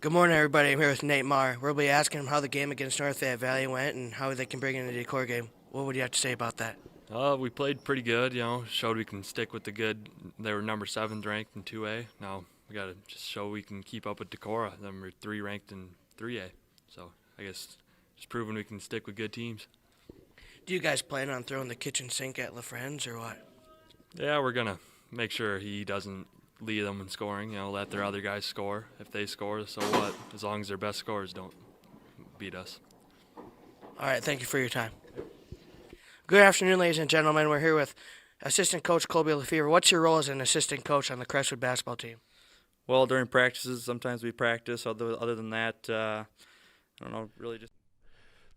Good morning, everybody. I'm here with Nate Marr. We'll be asking him how the game against North Fayette Valley went and how they can bring in the Decorah game. What would you have to say about that? We played pretty good, showed we can stick with the good. They were number 7 ranked in 2A. Now we got to just show we can keep up with Decorah, number 3 ranked in 3A. So I guess just proving we can stick with good teams. Do you guys plan on throwing the kitchen sink at LaFrenz or what? Yeah, we're going to make sure he doesn't lead them in scoring, let their other guys score. If they score, so what? As long as their best scorers don't beat us. All right, thank you for your time. Good afternoon, ladies and gentlemen. We're here with assistant coach Colby Lefevre. What's your role as an assistant coach on the Crestwood basketball team? Well, during practices, sometimes we practice. Other than that, I don't know, really just.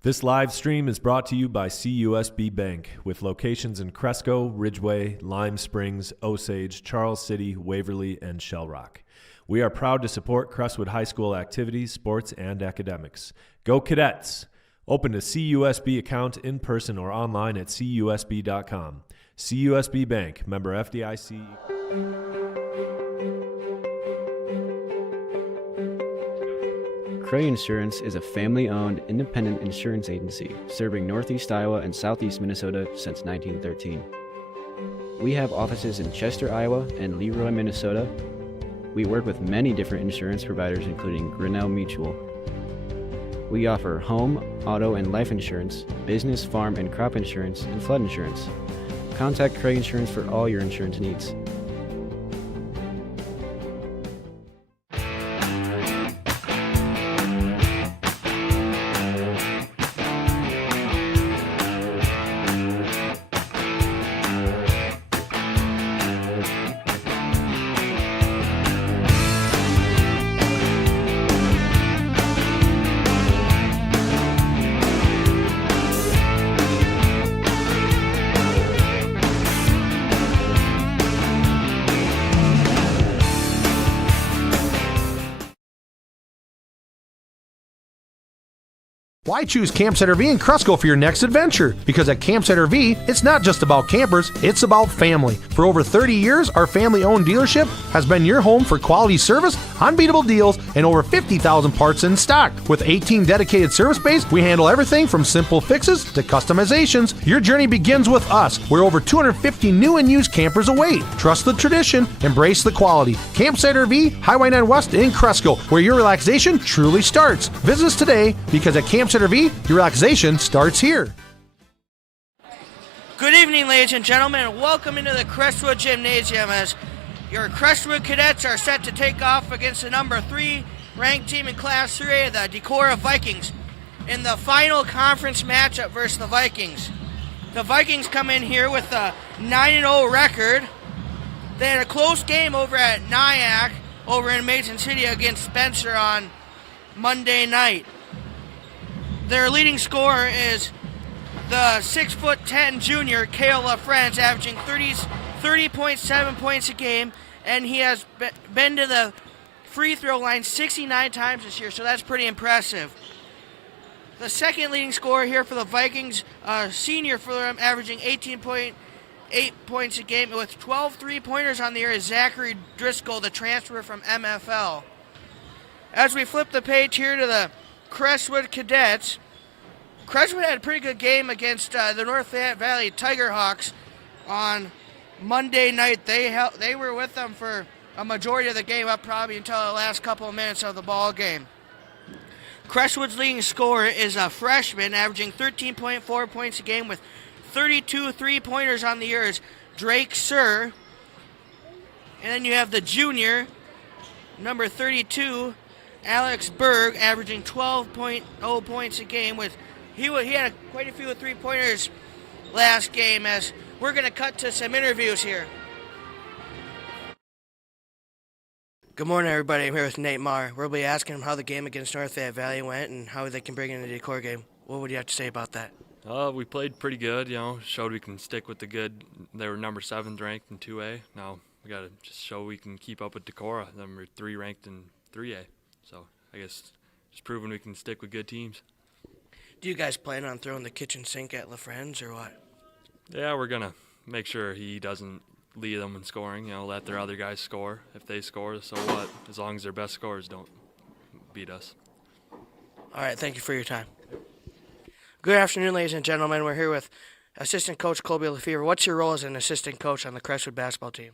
This live stream is brought to you by CUSB Bank, with locations in Cresco, Ridgeway, Lime Springs, Osage, Charles City, Waverly, and Shell Rock. We are proud to support Crestwood High School activities, sports, and academics. Go Cadets! Open a CUSB account in person or online at CUSB.com. CUSB Bank, member FDIC. Cray Insurance is a family-owned, independent insurance agency serving Northeast Iowa and Southeast Minnesota since 1913. We have offices in Chester, Iowa and Leroy, Minnesota. We work with many different insurance providers, including Grinnell Mutual. We offer home, auto, and life insurance, business, farm, and crop insurance, and flood insurance. Contact Cray Insurance for all your insurance needs. Why choose Campsite RV in Cresco for your next adventure? Because at Campsite RV, it's not just about campers, it's about family. For over 30 years, our family-owned dealership has been your home for quality service, unbeatable deals, and over 50,000 parts in stock. With 18 dedicated service bays, we handle everything from simple fixes to customizations. Your journey begins with us, where over 250 new and used campers await. Trust the tradition, embrace the quality. Campsite RV, Highway 9 West in Cresco, where your relaxation truly starts. Visit us today, because at Campsite RV, your relaxation starts here. Good evening, ladies and gentlemen, and welcome into the Crestwood Gymnasium as your Crestwood Cadets are set to take off against the number 3 ranked team in Class 3A, the Decorah Vikings, in the final conference matchup versus the Vikings. The Vikings come in here with a 9-0 record. They had a close game over at Nyack over in Mason City against Spencer on Monday night. Their leading scorer is the 6'10" junior, Kale LaFrenz, averaging 30.7 points a game, and he has been to the free throw line 69 times this year, so that's pretty impressive. The second leading scorer here for the Vikings, senior for them, averaging 18.8 points a game with 12 three-pointers on the year, is Zachary Driscoll, the transfer from MFL. As we flip the page here to the Crestwood Cadets, Crestwood had a pretty good game against the North Fayette Valley Tiger Hawks on Monday night. They were with them for a majority of the game, up probably until the last couple of minutes of the ball game. Crestwood's leading scorer is a freshman, averaging 13.4 points a game with 32 three-pointers on the year, is Drake Sir. And then you have the junior, number 32, Alex Berg, averaging 12.0 points a game. He had quite a few three-pointers last game. As we're going to cut to some interviews here. Good morning, everybody. I'm here with Nate Marr. We'll be asking him how the game against North Fayette Valley went and how they can bring in the Decorah game. What would you have to say about that? We played pretty good, showed we can stick with the good. They were number 7 ranked in 2A. Now we got to just show we can keep up with Decorah, number 3 ranked in 3A. So I guess just proving we can stick with good teams. Do you guys plan on throwing the kitchen sink at LaFrenz or what? Yeah, we're going to make sure he doesn't lead them in scoring, let their other guys score. If they score, so what? As long as their best scorers don't beat us. All right, thank you for your time. Good afternoon, ladies and gentlemen. We're here with assistant coach Colby Lefevre. What's your role as an assistant coach on the Crestwood basketball team?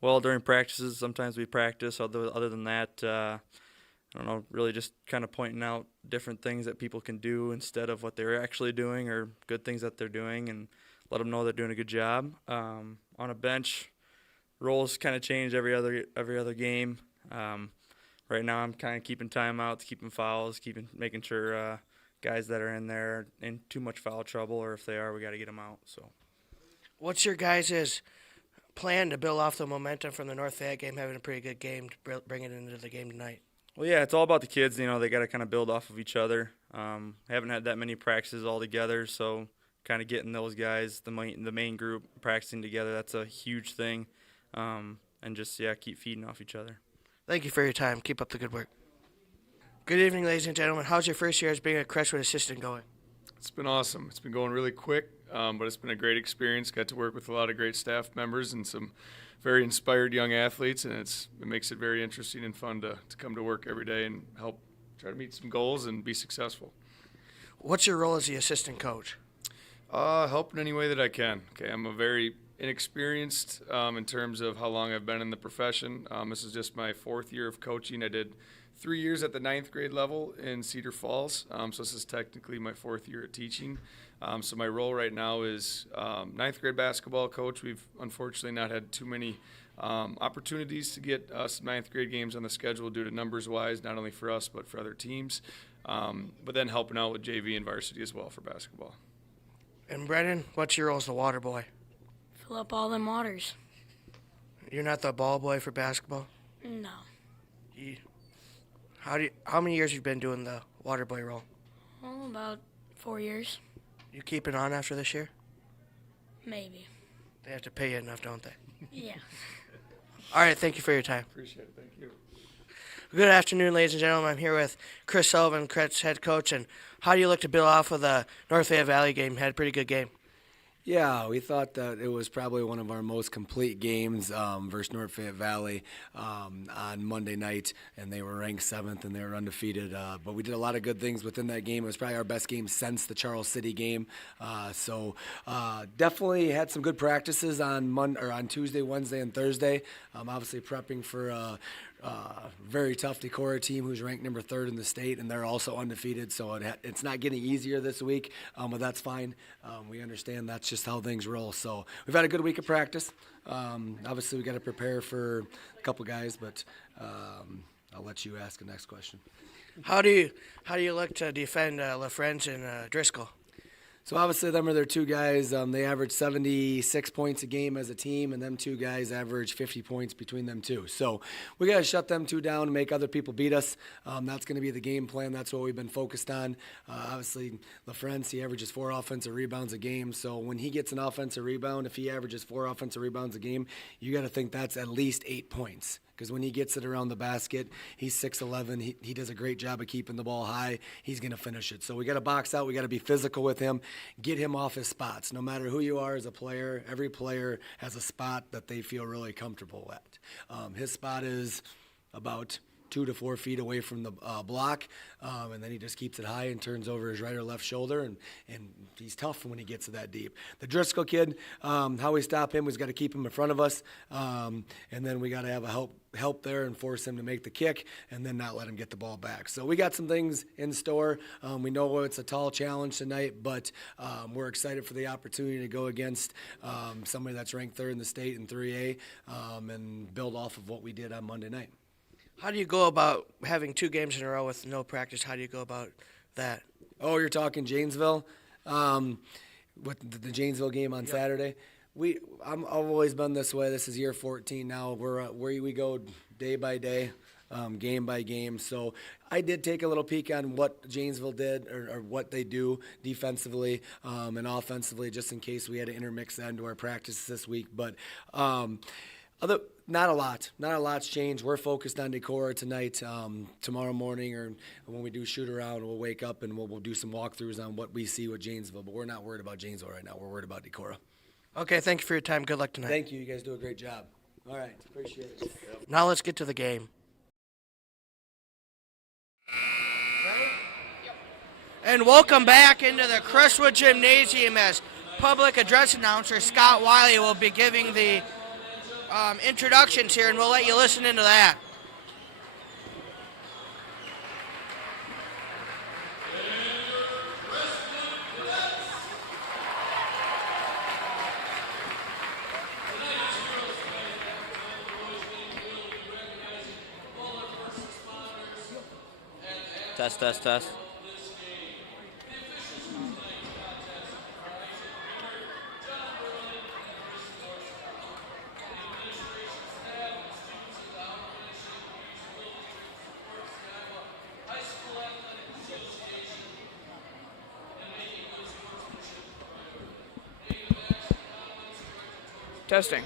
Well, during practices, sometimes we practice. Other than that, I don't know, really just kind of pointing out different things that people can do instead of what they're actually doing, or good things that they're doing, and let them know they're doing a good job. On a bench, roles kind of change every other game. Right now, I'm kind of keeping timeouts, keeping fouls, making sure guys that are in there aren't in too much foul trouble, or if they are, we got to get them out. So, What's your guys' plan to build off the momentum from the North Fayette game, having a pretty good game, to bring it into the game tonight? well, yeah, it's all about the kids. You know, they got to kind of build off of each other. Haven't had that many practices all together, so kind of getting those guys, the main group, practicing together, that's a huge thing. And just, keep feeding off each other. Thank you for your time. Keep up the good work. Good evening, ladies and gentlemen. How's your first year as being a Crestwood assistant going? It's been awesome. It's been going really quick, but it's been a great experience. Got to work with a lot of great staff members and some very inspired young athletes, and it makes it very interesting and fun to come to work every day and help try to meet some goals and be successful. What's your role as the assistant coach? Help in any way that I can. Okay, I'm a very inexperienced in terms of how long I've been in the profession. This is just my 4th year of coaching. I did 3 years at the 9th grade level in Cedar Falls, so this is technically my 4th year of teaching. So my role right now is 9th grade basketball coach. We've unfortunately not had too many opportunities to get some 9th grade games on the schedule due to numbers-wise, not only for us but for other teams, but then helping out with JV and varsity as well for basketball. And Brennan, what's your role as the water boy? Fill up all them waters. You're not the ball boy for basketball? No. How many years have you been doing the water boy role? Well, about 4 years. You keep it on after this year? Maybe. They have to pay you enough, don't they? Yeah. All right, thank you for your time. Appreciate it. Thank you. Good afternoon, ladies and gentlemen. I'm here with Chris Sullivan, Cret's head coach. And how do you look to build off of the North Fayette Valley game? Had a pretty good game. Yeah, we thought that it was probably one of our most complete games versus North Fayette Valley on Monday night, and they were ranked 7th and they were undefeated. But we did a lot of good things within that game. It was probably our best game since the Charles City game. So definitely had some good practices on Tuesday, Wednesday, and Thursday. Obviously prepping for very tough Decorah team who's ranked number 3rd in the state, and they're also undefeated, so it's not getting easier this week, but that's fine. We understand that's just how things roll. So we've had a good week of practice. Obviously, we got to prepare for a couple guys, but I'll let you ask the next question. How do you look to defend LaFrench and Driscoll? So obviously them are their 2 guys. They average 76 points a game as a team, and them 2 guys average 50 points between them 2. So we got to shut them 2 down and make other people beat us. That's going to be the game plan. That's what we've been focused on. Obviously, LaFrance, he averages 4 offensive rebounds a game. So when he gets an offensive rebound, if he averages 4 offensive rebounds a game, you got to think that's at least 8 points. Because when he gets it around the basket, he's 6'11". He does a great job of keeping the ball high. He's going to finish it. So we got to box out. We got to be physical with him, get him off his spots. No matter who you are as a player, every player has a spot that they feel really comfortable at. His spot is about 2 to 4 feet away from the block, and then he just keeps it high and turns over his right or left shoulder, and he's tough when he gets to that deep. The Driscoll kid, how we stop him, we've got to keep him in front of us, and then we got to have a help there and force him to make the kick, and then not let him get the ball back. So we got some things in store. We know it's a tall challenge tonight, but we're excited for the opportunity to go against somebody that's ranked 3rd in the state in 3A and build off of what we did on Monday night. How do you go about having 2 games in a row with no practice? How do you go about that? Oh, you're talking Janesville? With the Janesville game on Saturday? I've always been this way. This is year 14 now. We go day by day, game by game. So I did take a little peek on what Janesville did or what they do defensively and offensively, just in case we had to intermix that into our practice this week. But not a lot. Not a lot's changed. We're focused on Decorah tonight. Tomorrow morning, or when we do shoot around, we'll wake up and we'll do some walkthroughs on what we see with Janesville. But we're not worried about Janesville right now. We're worried about Decorah. Okay, thank you for your time. Good luck tonight. Thank you. You guys do a great job. All right. Appreciate it. Now let's get to the game. And welcome back into the Crestwood Gymnasium as public address announcer Scott Wiley will be giving the introductions here, and we'll let you listen into that. Test, test, test. Testing.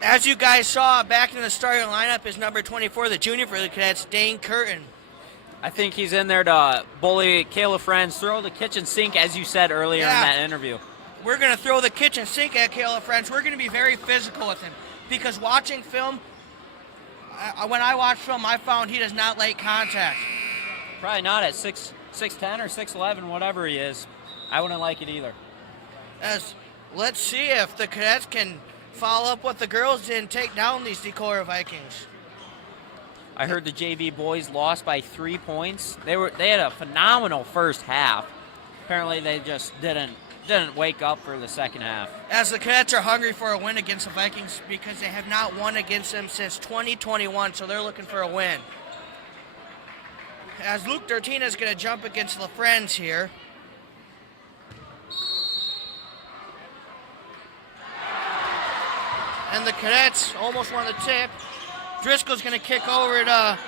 As you guys saw, back in the starting lineup is number 24, the junior for the Cadets, Dane Curtin. I think he's in there to bully Kayla Friends, throw the kitchen sink, as you said earlier in that interview. We're going to throw the kitchen sink at Kayla Friends. We're going to be very physical with him because watching film, when I watch film, I found he does not like contact. Probably not at 6'10 or 6'11, whatever he is. I wouldn't like it either. Let's see if the Cadets can follow up what the girls did and take down these Decorah Vikings. I heard the JV boys lost by 3 points. They had a phenomenal first half. Apparently they just didn't wake up for the second half. As the Cadets are hungry for a win against the Vikings because they have not won against them since 2021, so they're looking for a win. As Luke Dortina is going to jump against the Friends here. And the Cadets almost won the tip. Driscoll's going to kick over to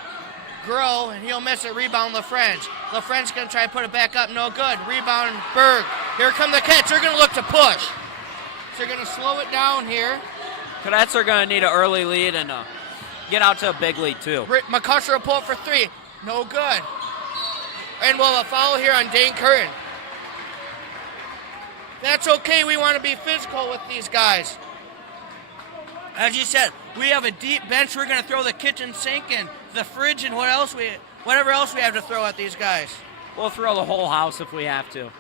Grow, and he'll miss it. Rebound LaFrench. LaFrench going to try to put it back up. No good. Rebound Berg. Here come the Cadets. They're going to look to push. So they're going to slow it down here. Cadets are going to need an early lead and get out to a big lead, too. McCusher will pull it for three. No good. And we'll have a foul here on Dane Curtin. That's okay. We want to be physical with these guys. As you said, we have a deep bench. We're going to throw the kitchen sink and the fridge and whatever else we have to throw at these guys. We'll throw the whole house if we have to.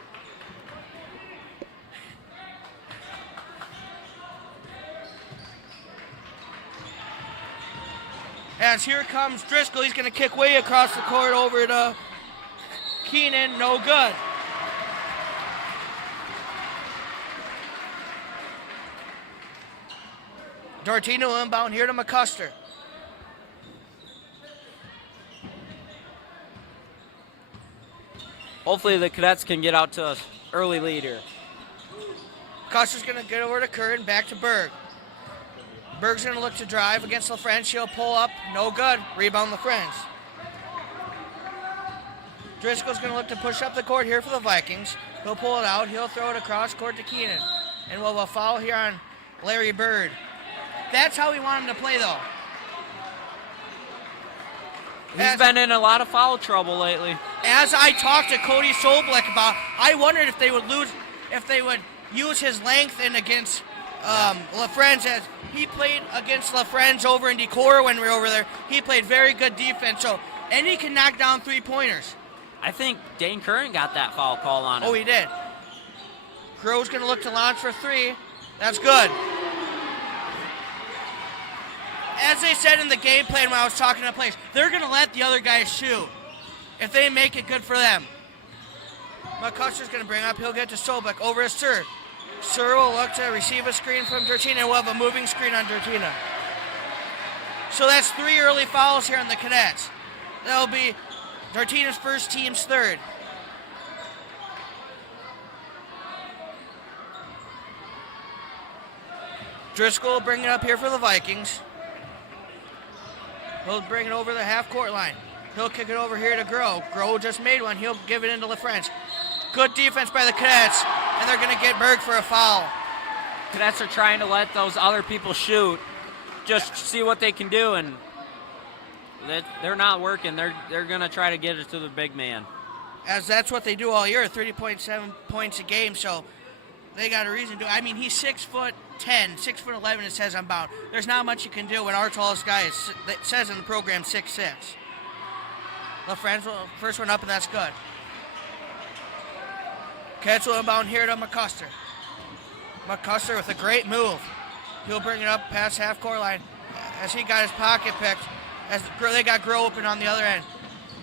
As here comes Driscoll. He's going to kick way across the court over to Keenan. No good. Dortino inbound here to McCuster. Hopefully the Cadets can get out to an early lead here. McCuster's going to get over to Curran, back to Berg. Berg's going to look to drive against LaFrench. He'll pull up. No good. Rebound LaFrench. Driscoll's going to look to push up the court here for the Vikings. He'll pull it out. He'll throw it across court to Keenan. And we'll have a foul here on Larry Bird. That's how we want him to play, though. He's been in a lot of foul trouble lately. As I talked to Cody Solblick about, I wondered if they would use his length in against LaFrenz, as he played against LaFrenz over in Decorah when we were over there. He played very good defense, and he can knock down three-pointers. I think Dane Curran got that foul call on him. Oh, he did. Crow's going to look to launch for three. That's good. As they said in the game plan when I was talking to players, they're going to let the other guys shoot. If they make it, good for them. McCuster's going to bring up. He'll get to Solbeck over to Sir. Sir will look to receive a screen from Dortina, and we'll have a moving screen on Dortina. So that's 3 early fouls here on the Cadets. That'll be Dortina's first, team's third. Driscoll will bring it up here for the Vikings. He'll bring it over the half-court line. He'll kick it over here to Groh. Groh just made one. He'll give it into LaFrench. Good defense by the Cadets, and they're going to get Berg for a foul. Cadets are trying to let those other people shoot, just see what they can do, and they're not working. They're going to try to get it to the big man. As that's what they do all year, 30.7 points a game, so they got a reason to do it. I mean, he's 6'10", 6'11", it says on bound. There's not much you can do when our tallest guy is, it says in the program, 6'6". LaFrenz, first one up, and that's good. Cadets will inbound here to McCuster. McCuster with a great move. He'll bring it up past half-court line as he got his pocket picked. As they got Groh open on the other end.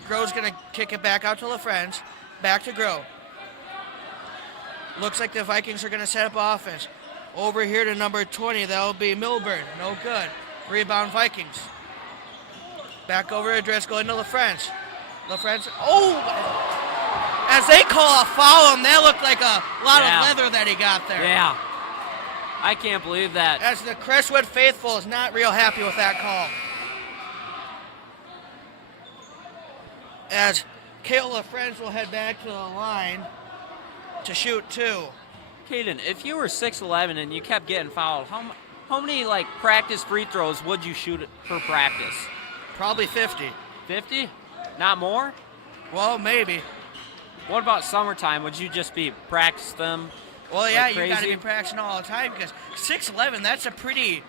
Groh's going to kick it back out to LaFrenz. Back to Groh. Looks like the Vikings are going to set up offense. Over here to number 20, that'll be Milburn. No good. Rebound Vikings. Back over to Driscoll into LaFrenz. LaFrenz, as they call a foul him, that looked like a lot of leather that he got there. Yeah. I can't believe that. As the Crestwood faithful is not real happy with that call. As Cale LaFrenz will head back to the line to shoot two. Caden, if you were 6'11" and you kept getting fouled, how many practice free throws would you shoot per practice? Probably 50. 50? Not more? Well, maybe. What about summertime? Would you just be practice them? Well, yeah, crazy? you got to be practicing all the time because 6'11", that's a pretty,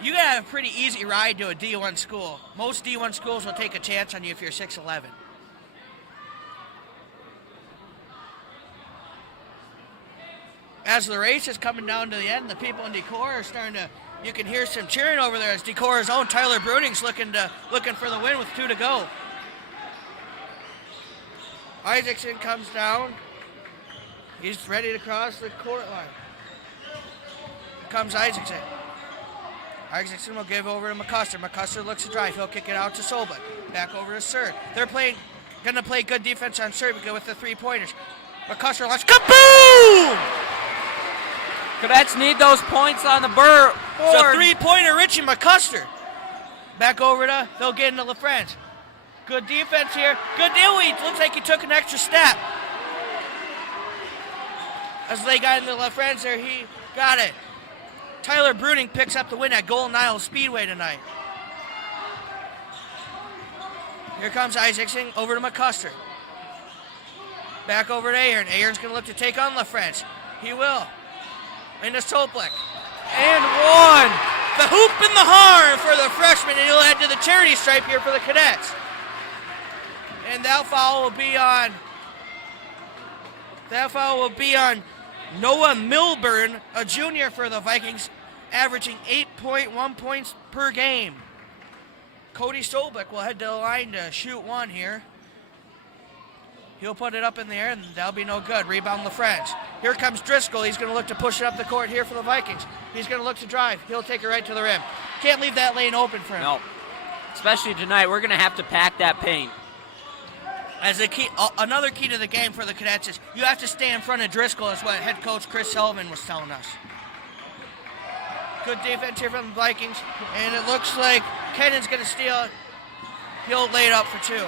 you got to have a pretty easy ride to a D1 school. Most D1 schools will take a chance on you if you're 6'11". As the race is coming down to the end, the people in Decorah are starting to, you can hear some cheering over there as Decorah's own Tyler Bruning's looking for the win with 2 to go. Isaacson comes down. He's ready to cross the court line. Here comes Isaacson. Isaacson will give over to McCuster. McCuster looks to drive. He'll kick it out to Solbeck. Back over to Sir. They're going to play good defense on Sir with the 3-pointers. McCuster launches. Kaboom! Cadets need those points on the board. It's a 3-pointer, Richie McCuster. Back over to, they'll get into LaFrenz. Good defense here. Good deal. He looks like he took an extra step. As they got into LaFrenz there, he got it. Tyler Bruning picks up the win at Golden Isle Speedway tonight. Here comes Isaacson over to McCuster. Back over to Aaron. Aaron's going to look to take on LaFrenz. He will. Into Soplick. And one. The hoop in the horn for the freshman, and he'll head to the charity stripe here for the Cadets. And that foul will be on Noah Milburn, a junior for the Vikings, averaging 8.1 points per game. Cody Solbeck will head to the line to shoot one here. He'll put it up in the air, and that'll be no good. Rebound LaFrance. Here comes Driscoll. He's going to look to push it up the court here for the Vikings. He's going to look to drive. He'll take it right to the rim. Can't leave that lane open for him. No. Especially tonight, we're going to have to pack that paint. As a key, another key to the game for the Cadets is you have to stay in front of Driscoll, is what head coach Chris Sullivan was telling us. Good defense here from the Vikings, and it looks like Kennan's going to steal it. He'll lay it up for two.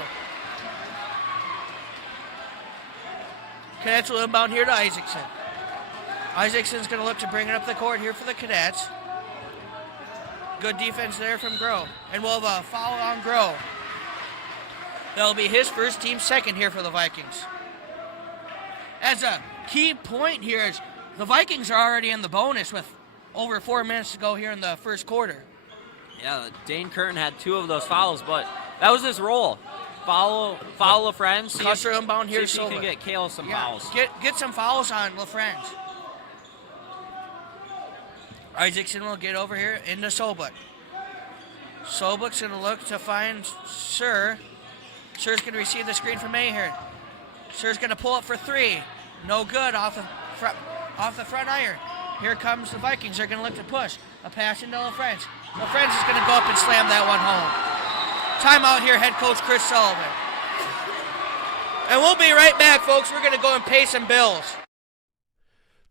Cadets will inbound here to Isaacson. Isaacson's going to look to bring it up the court here for the Cadets. Good defense there from Grove. And we'll have a foul on Grove. That'll be his first, team second here for the Vikings. As a key point here is the Vikings are already in the bonus with over 4 minutes to go here in the first quarter. Yeah, Dane Curtin had 2 of those fouls, but that was his role. Follow LaFrance. Custer inbound here. See if he can get Kale some fouls. Get some fouls on LaFrance. Isaacson will get over here into Solbeck. Solbeck's going to look to find Sir. Sir's going to receive the screen from Maher. Sir's going to pull it for 3. No good off the front iron. Here comes the Vikings. They're going to look to push. A pass into LaFrance. LaFrance is going to go up and slam that one home. Timeout here, head coach Chris Sullivan. And we'll be right back, folks. We're going to go and pay some bills.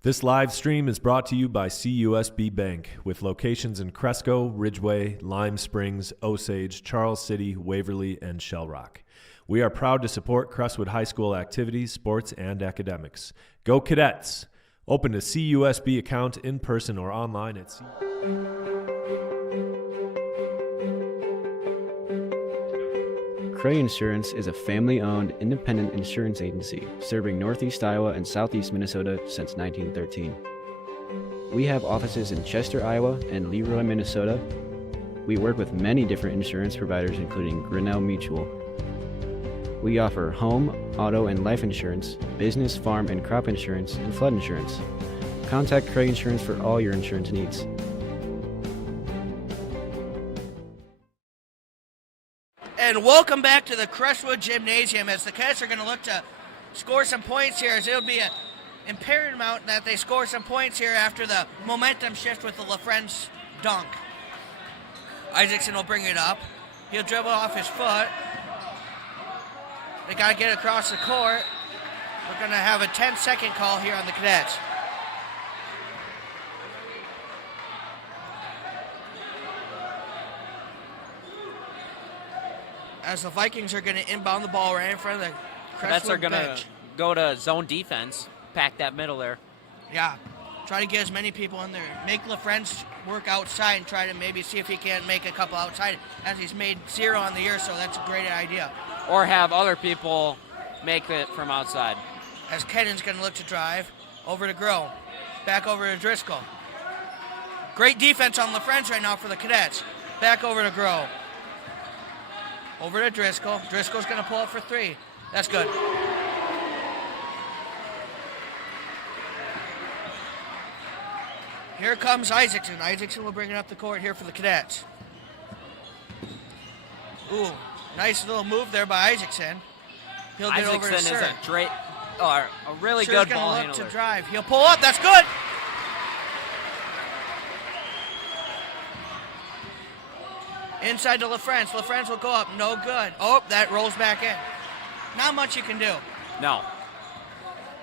This live stream is brought to you by CUSB Bank, with locations in Cresco, Ridgeway, Lime Springs, Osage, Charles City, Waverly, and Shell Rock. We are proud to support Crestwood High School activities, sports, and academics. Go Cadets! Open a CUSB account in person or online at Cray Insurance is a family-owned, independent insurance agency serving Northeast Iowa and Southeast Minnesota since 1913. We have offices in Chester, Iowa and Leroy, Minnesota. We work with many different insurance providers, including Grinnell Mutual. We offer home, auto, and life insurance, business, farm, and crop insurance, and flood insurance. Contact Cray Insurance for all your insurance needs. And welcome back to the Crestwood Gymnasium, as the Cadets are going to look to score some points here, as it'll be an imperative amount that they score some points here after the momentum shift with the LaFrance dunk. Isaacson will bring it up. He'll dribble off his foot. They got to get across the court. We're going to have a 10-second call here on the Cadets. As the Vikings are going to inbound the ball right in front of the Crestwood bench. That's are going to go to zone defense, pack that middle there. Yeah, try to get as many people in there. Make LaFrance work outside and try to maybe see if he can make a couple outside, as he's made 0 on the year, so that's a great idea. Or have other people make it from outside. As Kennan's going to look to drive over to Grow. Back over to Driscoll. Great defense on LaFrance right now for the Cadets. Back over to Grow. Over to Driscoll. Driscoll's going to pull it for 3. That's good. Here comes Isaacson. Isaacson will bring it up the court here for the Cadets. Ooh, nice little move there by Isaacson. He'll get over to Isaacson Sir. is a really Sir's good ball gonna handler. look to drive. He'll pull up. That's good. Inside to LaFrance. LaFrance will go up. No good. Oh, that rolls back in. Not much you can do. No.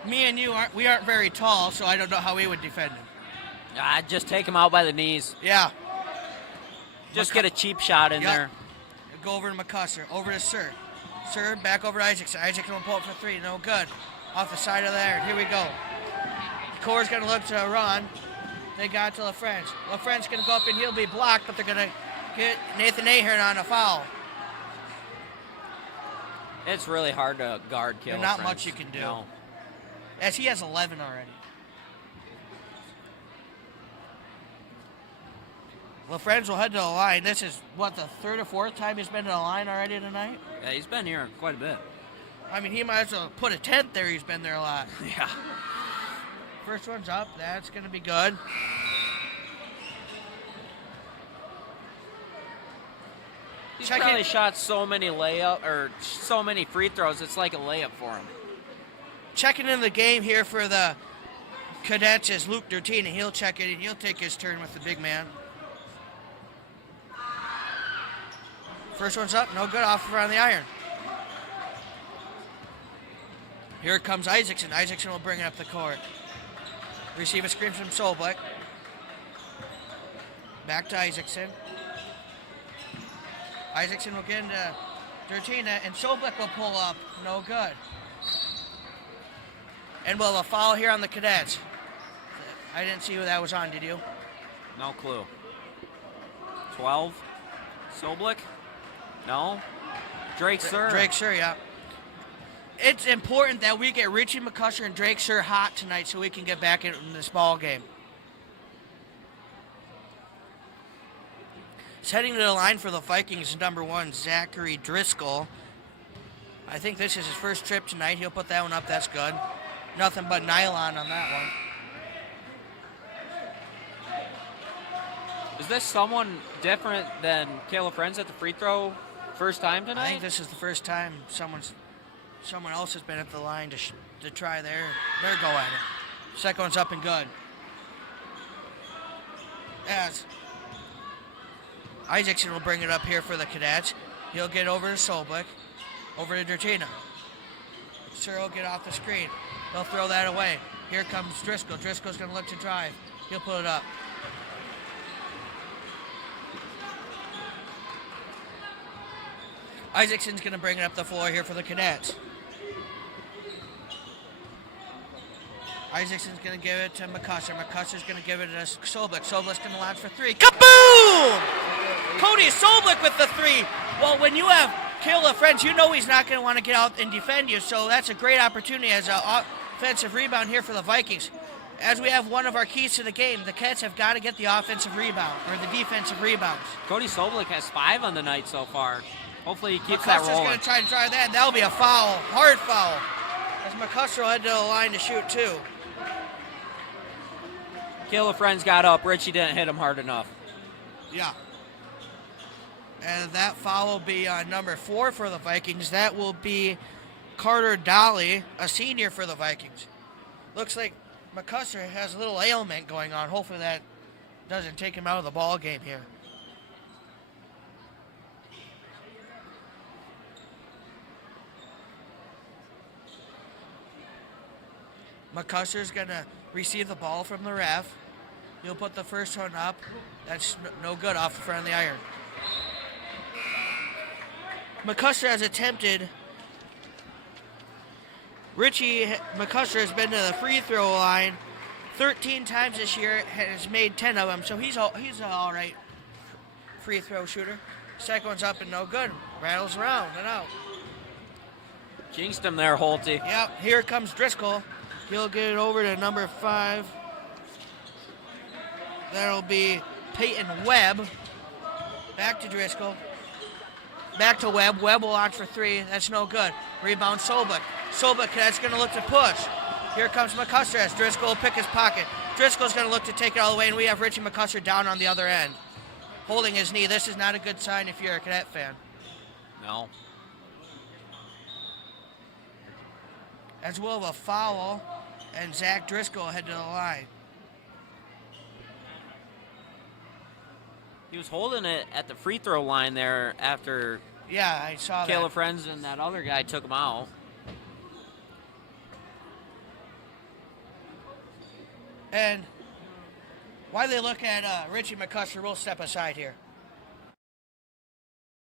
Me and you we aren't very tall, so I don't know how we would defend him. Just take him out by the knees. Yeah. Just get a cheap shot in there. Go over to McCusker. Over to Sir. Sir, back over to Isaacson. Isaacson will pull up for 3. No good. Off the side of the iron. Here we go. Decorah's going to look to run. They got to LaFrance. LaFrance going to go up and he'll be blocked, but they're going to get Nathan Ahern on a foul. It's really hard to guard Kale. There's not much you can do. No. As he has 11 already. LaFrance will head to the line. This is, what, the 3rd or 4th time he's been to the line already tonight? Yeah, he's been here quite a bit. I mean, he might as well put a 10th there. He's been there a lot. Yeah. First one's up. That's going to be good. He's probably shot so many so many free throws, it's like a layup for him. Checking in the game here for the Cadets is Luke Dertina. He'll check it and he'll take his turn with the big man. First one's up, no good, off around the iron. Here comes Isaacson. Isaacson will bring it up the court. Receive a screen from Solbeck. Back to Isaacson. Isaacson will get into Dertina, and Solbeck will pull up. No good. And we'll have a foul here on the Cadets. I didn't see who that was on, did you? No clue. 12. Solbeck? No. Drake Sir. Drake Sir, yeah. It's important that we get Richie McCusher and Drake Sir hot tonight so we can get back in this ball game. He's heading to the line for the Vikings, number 1, Zachary Driscoll. I think this is his first trip tonight. He'll put that one up. That's good. Nothing but nylon on that one. Is this someone different than Caleb Friends at the free throw first time tonight? I think this is the first time someone else has been at the line to try their go at it. Second one's up and good. As Isaacson will bring it up here for the Cadets. He'll get over to Solbeck, over to Dertina. Sir will get off the screen. He'll throw that away. Here comes Driscoll. Driscoll's going to look to drive. He'll put it up. Isaacson's going to bring it up the floor here for the Cadets. Isaacson's going to give it to McCusser. McCusser's going to give it to Solbeck. Solbeck's going to launch for 3. Kaboom! Cody Solbeck with the 3. Well, when you have Caleb Friends, you know he's not going to want to get out and defend you, so that's a great opportunity as an offensive rebound here for the Vikings. As we have one of our keys to the game, the Cats have got to get the offensive rebound, or the defensive rebounds. Cody Solbeck has 5 on the night so far. Hopefully he keeps that rolling. McCusser's going to try that, and that'll be a foul, hard foul. As McCusser will head to the line to shoot 2. Caleb Friends got up. Richie didn't hit him hard enough. Yeah. And that foul will be number 4 for the Vikings. That will be Carter Dolly, a senior for the Vikings. Looks like McCusser has a little ailment going on. Hopefully that doesn't take him out of the ball game here. McCusser's going to receive the ball from the ref. He'll put the first one up. That's no good, off the front of the iron. McCusser has attempted. Richie McCusser has been to the free throw line 13 times this year, has made 10 of them, so he's an all right free throw shooter. Second one's up and no good. Rattles around and out. Jinxed him there, Holte. Yep, here comes Driscoll. He'll get it over to number 5. That'll be Peyton Webb. Back to Driscoll. Back to Webb. Webb will launch for 3. That's no good. Rebound Solbeck. Solbeck, that's going to look to push. Here comes McCusser as Driscoll will pick his pocket. Driscoll's going to look to take it all the way, and we have Richie McCusser down on the other end, holding his knee. This is not a good sign if you're a Cadet fan. No. As well as a foul, and Zach Driscoll head to the line. He was holding it at the free throw line there after I saw that. Caleb Friends and that other guy took him out. And while they look at Richie McCusser, we'll step aside here.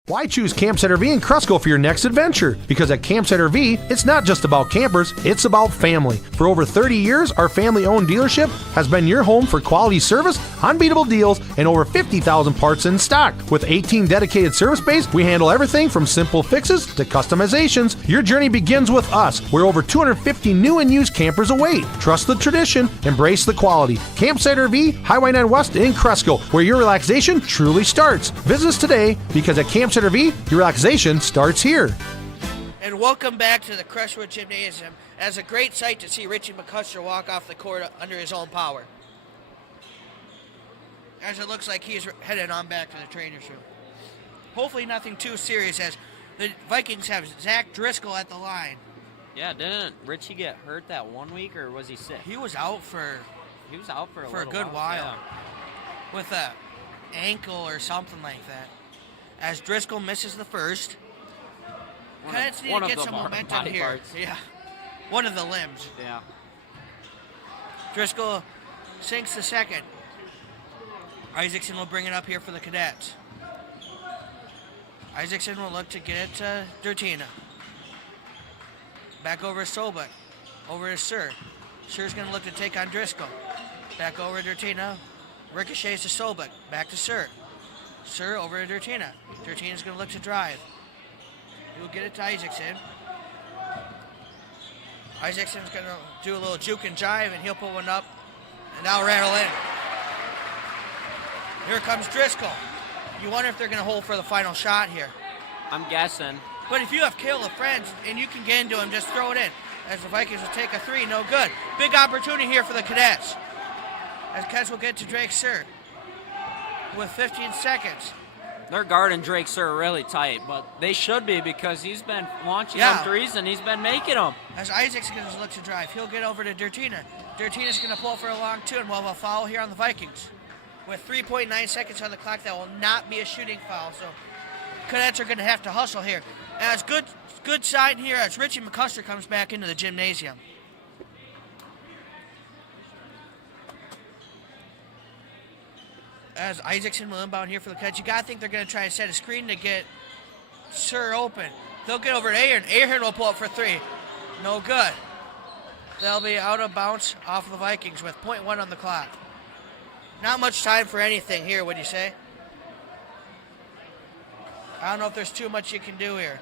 Why choose Campsite RV in Cresco for your next adventure? Because at Campsite RV, it's not just about campers, it's about family. For over 30 years, our family-owned dealership has been your home for quality service, unbeatable deals, and over 50,000 parts in stock. With 18 dedicated service bays, we handle everything from simple fixes to customizations. Your journey begins with us, where over 250 new and used campers await. Trust the tradition, embrace the quality. Campsite RV, Highway 9 West in Cresco, where your relaxation truly starts. Visit us today, because at Campsite RV, your relaxation starts here. And welcome back to the Crestwood Gymnasium. As a great sight to see Richie McCusser walk off the court under his own power. As it looks like he's headed on back to the trainer's room. hopefully nothing too serious, as the Vikings have Zach Driscoll at the line. Yeah, didn't Richie get hurt that 1 week, or was he sick? He was out for a a good while with a ankle or something like that. As Driscoll misses the first. Cadets need to get some momentum here. Parts. Yeah, one of the limbs. Yeah. Driscoll sinks the second. Isaacson will bring it up here for the Cadets. Isaacson will look to get it to Dertina. Back over to Sobek. Over to Sir. Sir's going to look to take on Driscoll. Back over to Dertina. Ricochets to Sobek. Back to Sir. Sir over to Dertina. Dertina's going to look to drive. He'll get it to Isaacson. Isaacson's going to do a little juke and jive, and he'll put one up, and now rattle in. Here comes Driscoll. You wonder if they're going to hold for the final shot here. I'm guessing. But if you have Caleb Friends and you can get into him, just throw it in. As the Vikings will take a three, no good. Big opportunity here for the Cadets. As Cadets will get to Drake Sir with 15 seconds. They're guarding Drake Sir really tight, but they should be because he's been launching them threes and he's been making them. As Isaac's going to look to drive, he'll get over to Dertina. Dertina's going to pull for a long two, and we'll have a foul here on the Vikings. With 3.9 seconds on the clock, that will not be a shooting foul, so Cadets are going to have to hustle here. As good sign here as Richie McCusker comes back into the gymnasium. As Isaacson will inbound here for the Cadets. You got to think they're going to try and set a screen to get Sir open. They'll get over to Ahern. Ahern will pull up for three. No good. They'll be out of bounds off of the Vikings with 0.1 on the clock. Not much time for anything here, would you say? I don't know if there's too much you can do here.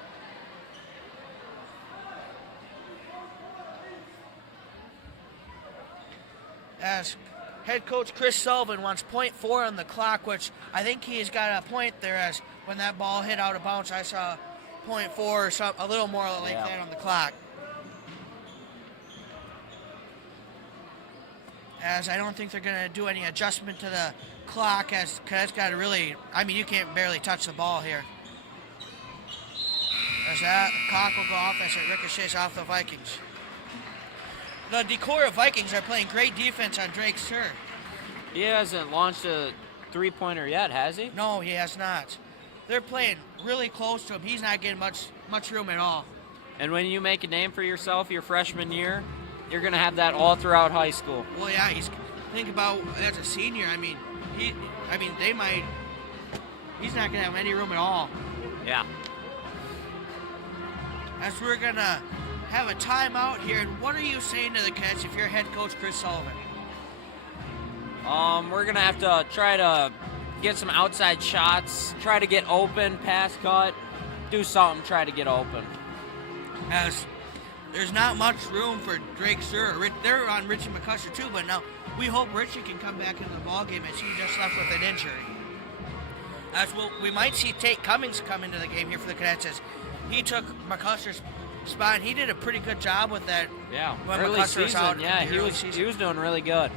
As head coach Chris Sullivan wants 0.4 on the clock, which I think he's got a point there, as when that ball hit out of bounds, I saw 0.4 or something, a little more like that on the clock. As I don't think they're going to do any adjustment to the clock, as Cadets got to really, I mean, you can't barely touch the ball here. As that clock will go off as it ricochets off the Vikings. The Decorah Vikings are playing great defense on Drake Sir. He hasn't launched a three-pointer yet, has he? No, he has not. They're playing really close to him. He's not getting much room at all. And when you make a name for yourself your freshman year, you're going to have that all throughout high school. Well, yeah, think about as a senior. I mean, he's not going to have any room at all. Yeah. As we're going to have a timeout here, and what are you saying to the Cadets if you're head coach Chris Sullivan? We're going to have to try to get some outside shots, try to get open, pass cut, do something, try to get open. As there's not much room for Drake Sir. They're on Richie McCusker too, but now we hope Richie can come back into the ballgame, as he just left with an injury. As we might see Tate Cummings come into the game here for the Cadets, as he took McCusker's spot, and he did a pretty good job with that. Yeah, when early McCusker was out. Yeah, he was doing really good.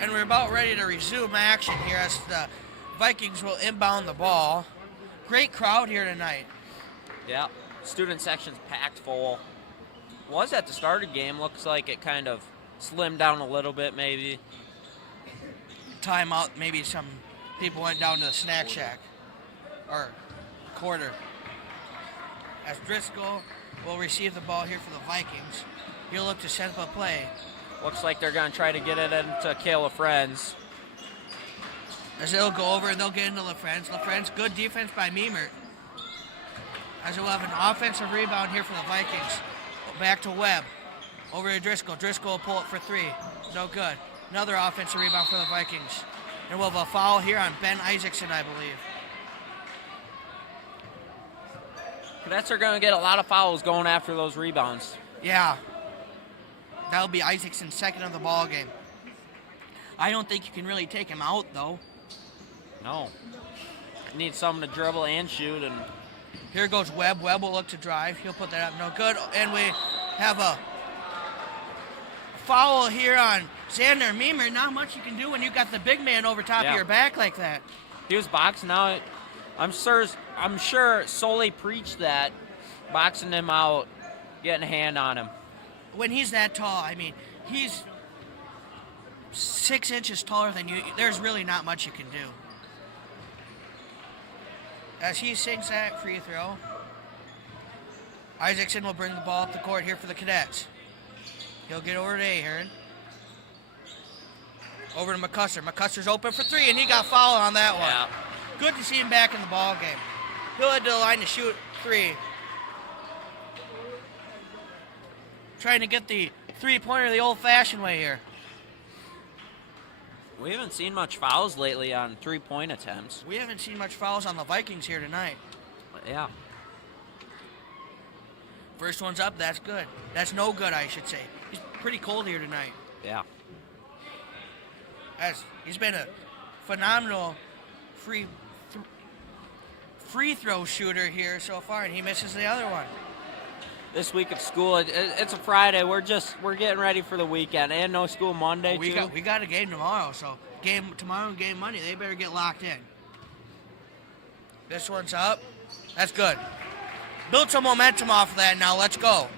And we're about ready to resume action here as the Vikings will inbound the ball. Great crowd here tonight. Yeah, student section's packed full. Was at the start of the game. Looks like it kind of slimmed down a little bit, maybe. Timeout. Maybe some people went down to the snack shack or quarter. As Driscoll will receive the ball here for the Vikings, he'll look to set up a play. Looks like they're going to try to get it into Kayla Friends. As they'll go over and they'll get into LaFrance. LaFrance, good defense by Meemert. As we'll have an offensive rebound here for the Vikings. Back to Webb. Over to Driscoll. Driscoll will pull it for three. No good. Another offensive rebound for the Vikings. And we'll have a foul here on Ben Isaacson, I believe. Cadets are going to get a lot of fouls going after those rebounds. Yeah. That'll be Isaacson's second of the ball game. I don't think you can really take him out, though. No. Need someone to dribble and shoot. And here goes Webb. Webb will look to drive. He'll put that up. No good. And we have a foul here on Xander Meemer. Not much you can do when you got the big man over top of Yeah. your back like that. He was boxing out. I'm sure Soley preached that, boxing him out, getting a hand on him. When he's that tall, I mean, he's 6 inches taller than you. There's really not much you can do. As he sinks that free throw, Isaacson will bring the ball up the court here for the Cadets. He'll get over to Ahern. Over to McCusker. McCuster's open for three, and he got fouled on that one. Yeah. Good to see him back in the ball game. He'll head to the line to shoot three. Trying to get the three-pointer the old-fashioned way here. We haven't seen much fouls lately on three-point attempts. We haven't seen much fouls on the Vikings here tonight. Yeah. First one's up, that's good. That's no good, I should say. He's pretty cold here tonight. Yeah. He's been a phenomenal free throw shooter here so far, and he misses the other one. This week of school, it's a Friday. We're getting ready for the weekend, and no school Monday too. We got a game tomorrow, so game tomorrow and game Monday. They better get locked in. This one's up. That's good. Build some momentum off of that now. Let's go.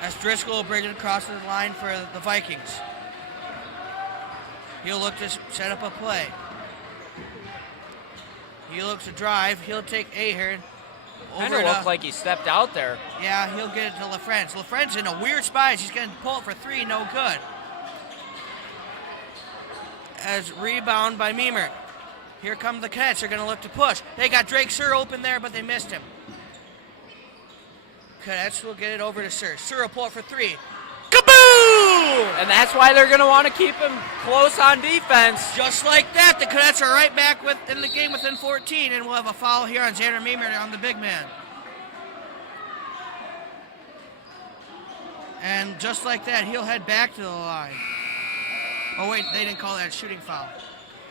As Driscoll will bring it across the line for the Vikings. He'll look to set up a play. He looks to drive. He'll take Ahern. Kind of looked like he stepped out there. Yeah, he'll get it to LaFrance. LaFrance in a weird spot. He's going to pull it for three. No good. As rebound by Meemer. Here come the Cadets. They're going to look to push. They got Drake Sir open there, but they missed him. Cadets will get it over to Sir. Sir will pull it for three. Kaboom! And that's why they're going to want to keep him close on defense. Just like that, the Cadets are right back in the game within 14, and we'll have a foul here on Xander Meemer on the big man. And just like that, he'll head back to the line. Oh wait, they didn't call that a shooting foul.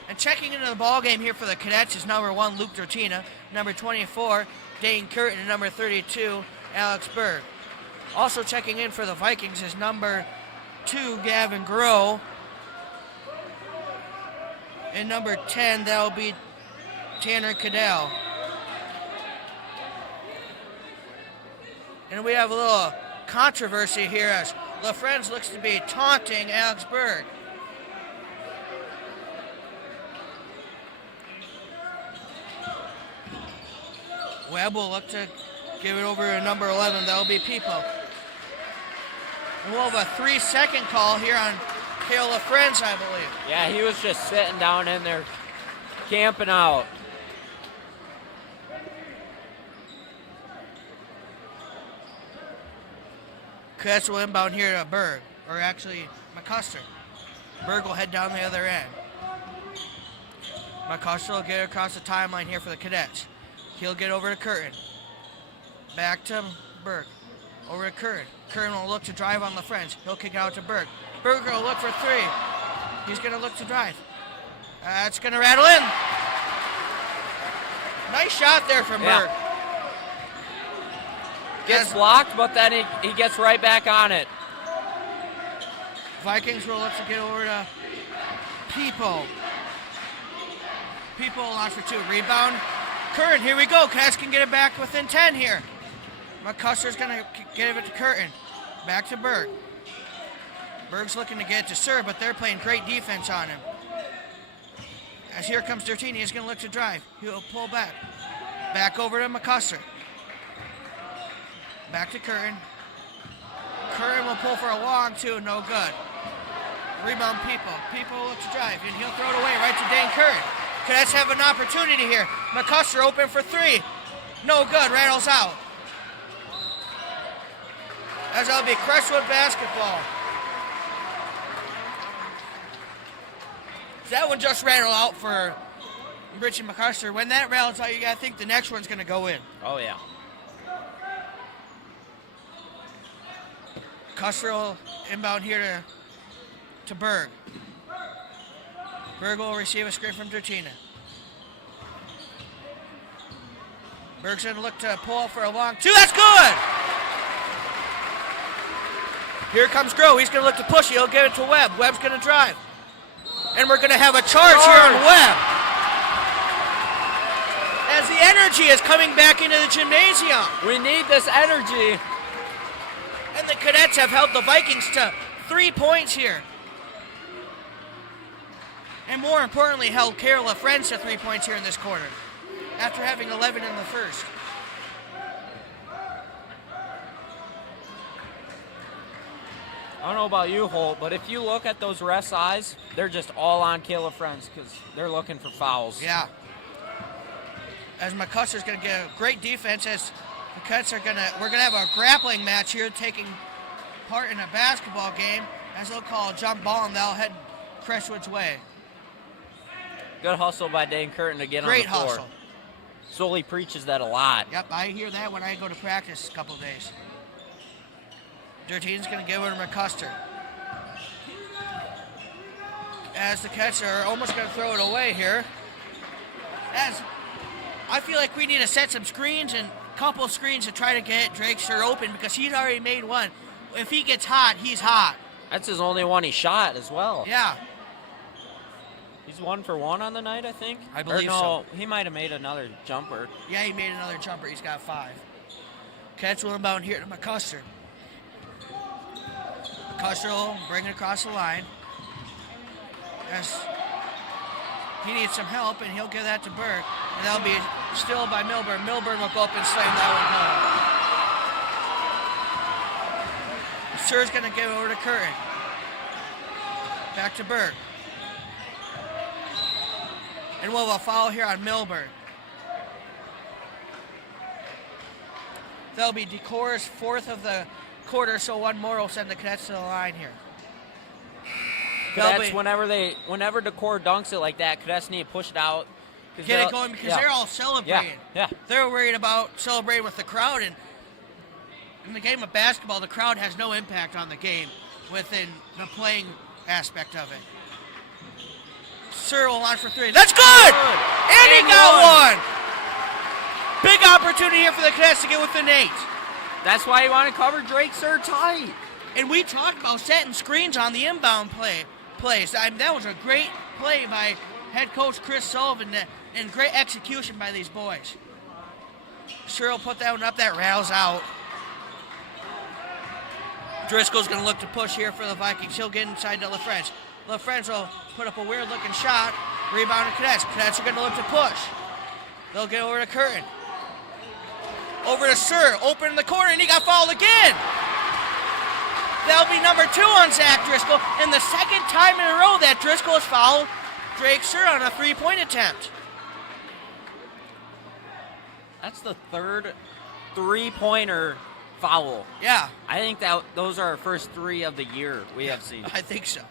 And checking into the ball game here for the Cadets is number 1, Luke Dortina, number 24, Dane Curtin, and number 32, Alex Berg. Also checking in for the Vikings is number 2, Gavin Groh. And number 10, that'll be Tanner Cadell. And we have a little controversy here as LaFrance looks to be taunting Alex Berg. Webb will look to give it over to number 11. That'll be People. And we'll have a 3-second call here on Cale LaFrance, I believe. Yeah, he was just sitting down in there, camping out. Cadets will inbound here to Berg, or actually McCusker. Berg will head down the other end. McCusker will get across the timeline here for the Cadets. He'll get over to Curtin. Back to Berg. Over to Curtin. Curtin will look to drive on LaFrance. He'll kick out to Berg. Berg will look for three. He's going to look to drive. It's going to rattle in. Nice shot there from Berg. Gets blocked, but then he gets right back on it. Vikings will look to get over to People. People launch for 2. Rebound. Curtin, here we go. Cadets can get it back within 10 here. McCuster's going to give it to Curtin. Back to Berg. Berg's looking to get it to Sir, but they're playing great defense on him. As here comes Dertini, he's going to look to drive. He'll pull back. Back over to McCuster. Back to Curtin. Curtin will pull for a long 2, no good. Rebound People. People will look to drive, and he'll throw it away right to Dane Curtin. Cadets have an opportunity here. McCuster open for 3. No good, rattles out. As that'll be Crestwood basketball. That one just rattled out for Richie McCuster. When that rattles out, you gotta think the next one's gonna go in. Oh yeah. Custer will inbound here to Berg. Berg will receive a screen from Dortina. Berg's going to look to pull for a long 2. That's good! Here comes Groh. He's going to look to push. He'll give it to Webb. Webb's going to drive. And we're going to have a charge here on Webb. As the energy is coming back into the gymnasium. We need this energy. And the Cadets have held the Vikings to 3 points here. And more importantly, held Carroll Friends to 3 points here in this quarter, after having 11 in the first. I don't know about you, Holt, but if you look at those refs' eyes, they're just all on Caleb Friends because they're looking for fouls. Yeah. As McCuster's going to get a great defense, as the Cadets are we're going to have a grappling match here, taking part in a basketball game, as they'll call a jump ball and they'll head Crestwood's way. Good hustle by Dane Curtin to get Great on the floor. hustle. Sully preaches that a lot. Yep, I hear that when I go to practice a couple of days. Dirtina's going to give it to McCuster. As the Cadets are almost going to throw it away here. As I feel like we need to set some screens and a couple of screens to try to get Drake Sir open because he's already made one. If he gets hot, he's hot. That's his only one he shot as well. Yeah. He's 1 for 1 on the night, I think. I believe so. He might have made another jumper. Yeah, he made another jumper. He's got 5. Cadets will inbound here to McCuster. McCuster will bring it across the line. As he needs some help, and he'll give that to Berg. And that'll be still by Milburn. Milburn will go up and slam that one home. Sir's going to give it over to Curtin. Back to Berg. And we'll have a foul here on Milburn. That'll be Decorah's 4th of the quarter, so one more will send the Cadets to the line here. Cadets, whenever Decorah dunks it like that, Cadets need to push it out. Get it going because they're all celebrating. Yeah. They're worried about celebrating with the crowd, and in the game of basketball, the crowd has no impact on the game within the playing aspect of it. Sir will launch for 3. That's good! And he got one! Big opportunity here for the Cadets to get within 8. That's why you want to cover Drake Sir tight. And we talked about setting screens on the inbound plays. That was a great play by head coach Chris Sullivan and great execution by these boys. Sir will put that one up. That rails out. Driscoll's going to look to push here for the Vikings. He'll get inside to LaFrench. LaFrench will put up a weird-looking shot. Rebound to Cadets. Cadets are going to look to push. They'll get over to Curtin. Over to Sir. Open in the corner, and he got fouled again. That'll be number 2 on Zach Driscoll. And the second time in a row that Driscoll has fouled Drake Sir on a 3-point attempt. That's the 3rd 3-pointer foul. Yeah. I think that those are our first 3 of the year we have seen. I think so.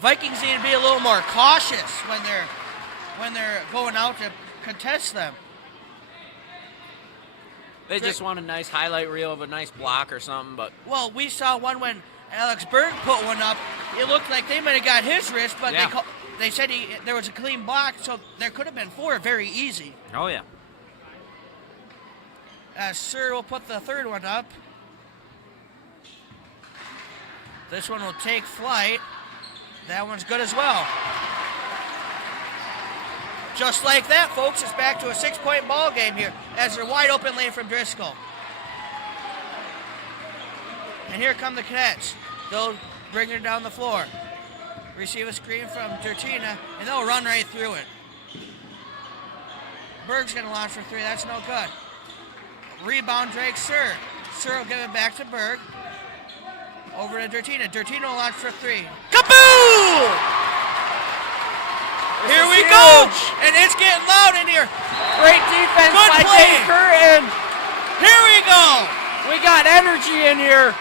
Vikings need to be a little more cautious when they're going out to contest them. They just want a nice highlight reel of a nice block or something, but well, we saw one when Alex Berg put one up. It looked like they might have got his wrist, but they said there was a clean block, so there could have been 4 very easy. Oh yeah. Sir will put the 3rd one up. This one will take flight. That one's good as well. Just like that, folks, it's back to a 6-point ball game here as they're wide open lane from Driscoll. And here come the Cadets. They'll bring her down the floor. Receive a screen from Dirtina, and they'll run right through it. Berg's going to launch for 3. That's no good. Rebound, Drake Sir. Sir will give it back to Berg. Over to Dirtina. Dirtina will launch for 3. Kaboom! Here we go! And it's getting loud in here. Great defense by Dave Curtin. Here we go. We got energy in here.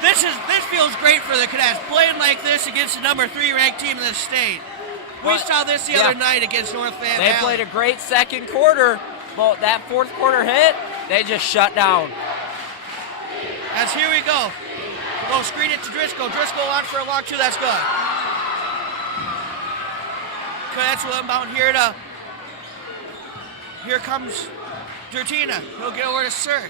This feels great for the Cadets, playing like this against the number 3 ranked team in the state. We saw this the other night against North Van Valley. They played a great second quarter, but that 4th quarter hit, they just shut down. As here we go. We'll screen it to Driscoll. Driscoll launch for a long 2. That's good. Cadets will inbound here to. Here comes Dirtina. He'll get over to Sir.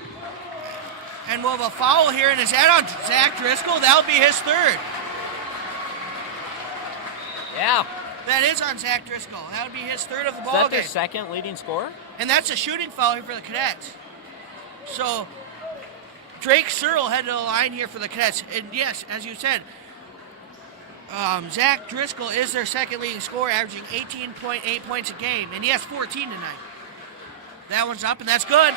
And we'll have a foul here, and is that on Zach Driscoll? That'll be his third. Yeah. That is on Zach Driscoll. That would be his third of the Is ball that game. their second leading scorer? And that's a shooting foul here for the Cadets. So Drake Searle headed to the line here for the Cadets. And yes, as you said, Zach Driscoll is their second leading scorer, averaging 18.8 points a game. And he has 14 tonight. That one's up, and that's good.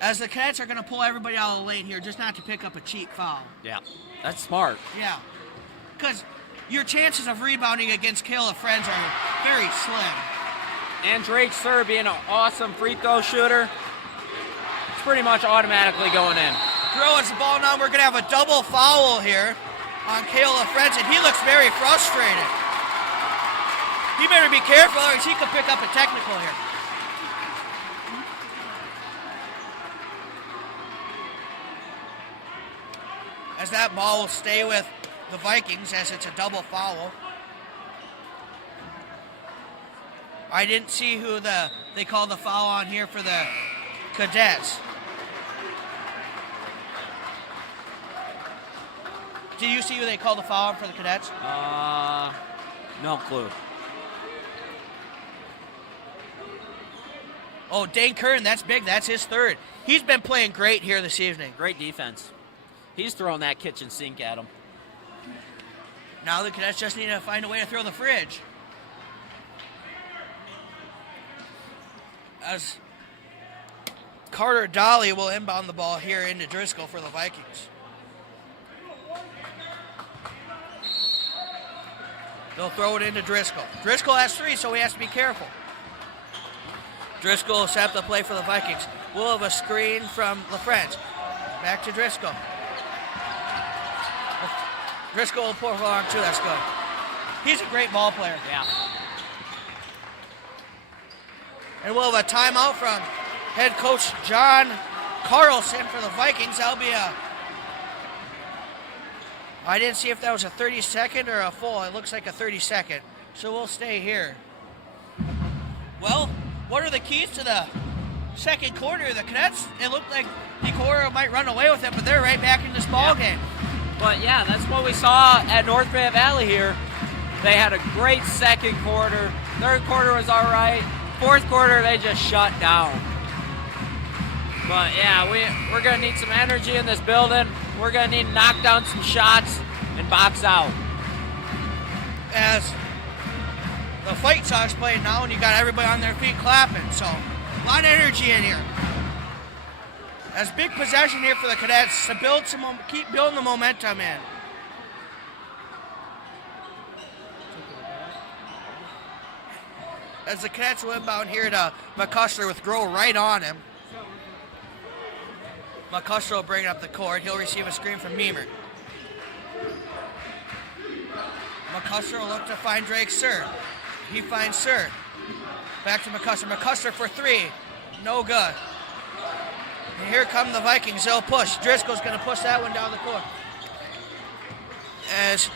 As the Cadets are going to pull everybody out of the lane here, just not to pick up a cheap foul. Yeah. That's smart. Yeah. Because your chances of rebounding against Kayla Friends are very slim. And Drake Sir being an awesome free throw shooter, it's pretty much automatically going in. Throws the ball now. We're going to have a double foul here on Kayla Friends, and he looks very frustrated. He better be careful, or he could pick up a technical here. As that ball will stay with the Vikings as it's a double foul. I didn't see who they called the foul on here for the Cadets. Did you see who they called the foul on for the Cadets? No clue. Oh, Dane Curran, that's big. That's his third. He's been playing great here this evening. Great defense. He's throwing that kitchen sink at him. Now the Cadets just need to find a way to throw the fridge. As Carter Dolly will inbound the ball here into Driscoll for the Vikings. They'll throw it into Driscoll. Driscoll has three, so he has to be careful. Driscoll will set up the play for the Vikings. We'll have a screen from LaFrance. Back to Driscoll. Driscoll will pull along too, that's good. He's a great ball player. Yeah. And we'll have a timeout from head coach John Carlson for the Vikings. That'll be I didn't see if that was a 30-second or a full. It looks like a 30-second. So we'll stay here. Well, what are the keys to the second quarter? The Cadets, it looked like Decorah might run away with it, but they're right back in this ball game. But yeah, that's what we saw at North Bay Valley here. They had a great second quarter. Third quarter was all right. Fourth quarter, they just shut down. But yeah, we're going to need some energy in this building. We're going to need to knock down some shots and box out. As the Fight Sox playing now, and you got everybody on their feet clapping. So, a lot of energy in here. As big possession here for the Cadets to build keep building the momentum in. As the Cadets will inbound here to McCusker with Grow right on him. McCusker will bring it up the court. He'll receive a screen from Meemer. McCusker will look to find Drake Sir. He finds Sir. Back to McCusker. McCusker for three. No good. And here come the Vikings. They'll push. Driscoll's going to push that one down the court. As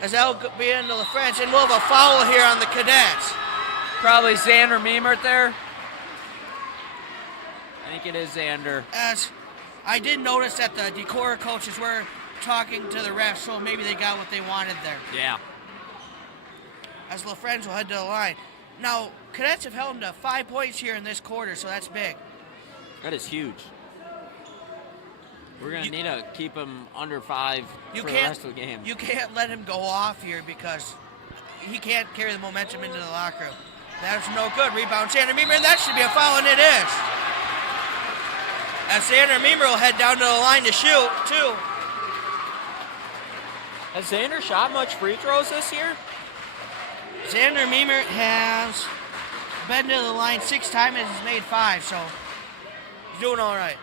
that'll be into the French. And we'll have a foul here on the Cadets. Probably Xander Meemert there. I think it is Xander. As I did notice that the Decorah coaches were talking to the refs, so maybe they got what they wanted there. Yeah. As LaFrance will head to the line. Now, Cadets have held them to 5 points here in this quarter, so that's big. That is huge. We're going to need to keep him under 5 for the rest of the game. You can't let him go off here because he can't carry the momentum into the locker room. That's no good. Rebound, Xander Meemer, and that should be a foul, and it is. As Xander Meemer will head down to the line to shoot, too. Has Xander shot much free throws this year? Xander Meemer has been to the line 6 times and has made 5, so he's doing all right.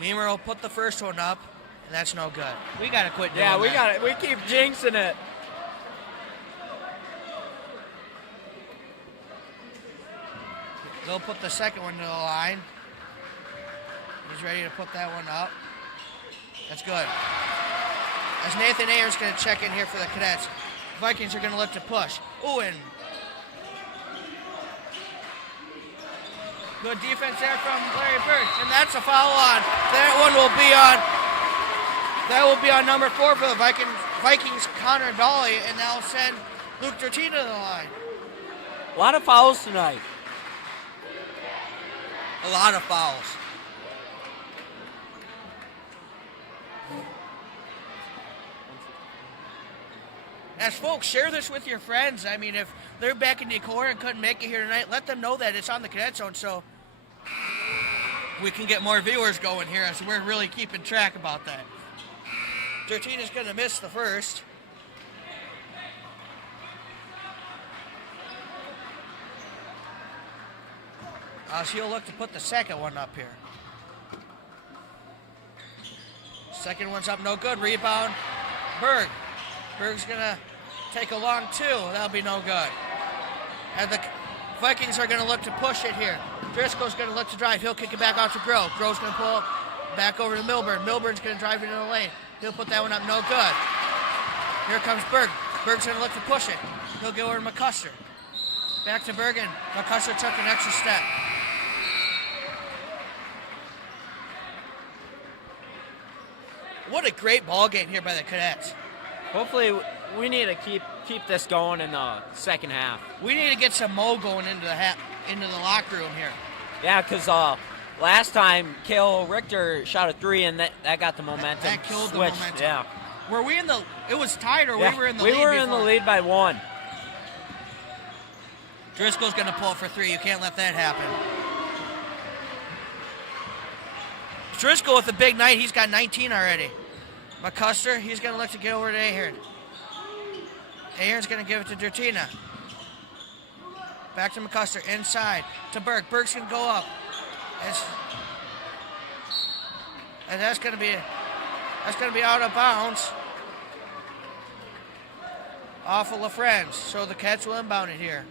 Meemer will put the first one up, and that's no good. We got to quit doing that. Yeah, we got it. We keep jinxing it. They'll put the second one to the line. He's ready to put that one up. That's good. As Nathan Ayers going to check in here for the Cadets. Vikings are going to look to push. Ooh, and good defense there from Larry Bird. And that's a foul on. That one will be on. That will be on number 4 for the Vikings, Connor Dolly, and that'll send Luke Dertina to the line. A lot of fouls tonight. A lot of fouls. As folks, share this with your friends. I mean, if they're back in Decorah and couldn't make it here tonight, let them know that it's on the Cadet Zone so we can get more viewers going here as we're really keeping track about that. Dertina's going to miss the first. So he'll look to put the second one up here. Second one's up, no good. Rebound, Berg. Berg's going to take a long 2. That'll be no good. And the Vikings are going to look to push it here. Driscoll's going to look to drive. He'll kick it back out to Grove. Grove's going to pull back over to Milburn. Milburn's going to drive into the lane. He'll put that one up, no good. Here comes Berg. Berg's going to look to push it. He'll go over to McCusker. Back to Bergen. McCusker took an extra step. What a great ball game here by the Cadets. Hopefully, we need to keep this going in the second half. We need to get some mo going into the locker room here. Yeah, because last time, Cale Richter shot a 3, and that got the momentum. That killed switched. the momentum. Yeah. Were we in the? It was tied, or Yeah, we were in the lead. We were before? in the lead by 1. Driscoll's going to pull for 3. You can't let that happen. Driscoll with a big night. He's got 19 already. McCusker, he's going to look to get over to Ahern. Ahern's going to give it to Dertina. Back to McCusker, inside to Berg. Berg's going to go up. And that's going to be out of bounds. Off of LaFrenz. So the Cats will inbound it here.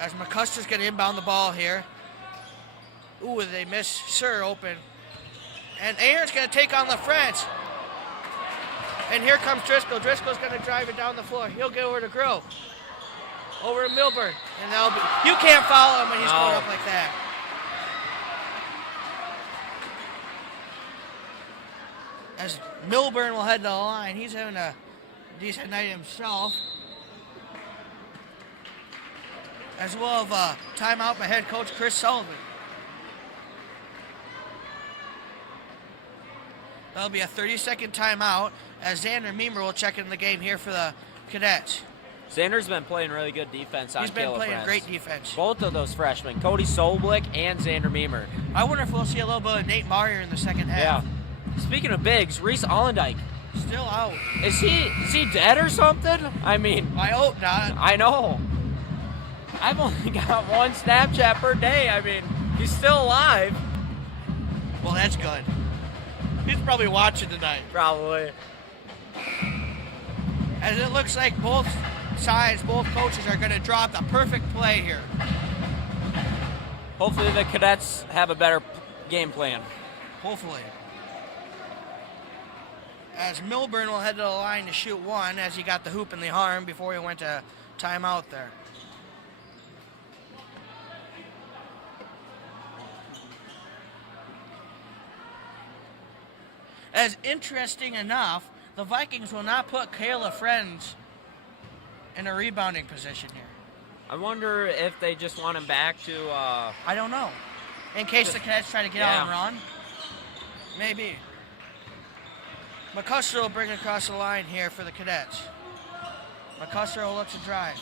As McCuster's going to inbound the ball here. Ooh, they miss Sir open. And Aaron's going to take on LaFrenz. And here comes Driscoll. Driscoll's going to drive it down the floor. He'll get over to Grove. Over to Milburn. And that'll be. You can't follow him when he's going up like that. As Milburn will head to the line. He's having a decent night himself. As well as timeout by head coach Chris Sullivan. That'll be a 30-second timeout as Xander Meemer will check in the game here for the Cadets. Xander's been playing really good defense on He's been playing Friends. great defense. Both of those freshmen, Cody Solblick and Xander Meemer. I wonder if we'll see a little bit of Nate Marrier in the second half. Yeah. Speaking of bigs, Reese Allendike. Still out. Is he dead or something? I mean, I hope not. I know. I've only got one Snapchat per day. I mean, he's still alive. Well, that's good. He's probably watching tonight. Probably. As it looks like both sides, both coaches are going to drop the perfect play here. Hopefully the Cadets have a better game plan. Hopefully. As Milburn will head to the line to shoot one as he got the hoop in the arm before he went to timeout there. As interesting enough, the Vikings will not put Kayla Friends in a rebounding position here. I wonder if they just want him back to... I don't know. In case the Cadets try to get out and run. Maybe. McCusker will bring it across the line here for the Cadets. McCusker will look to drive.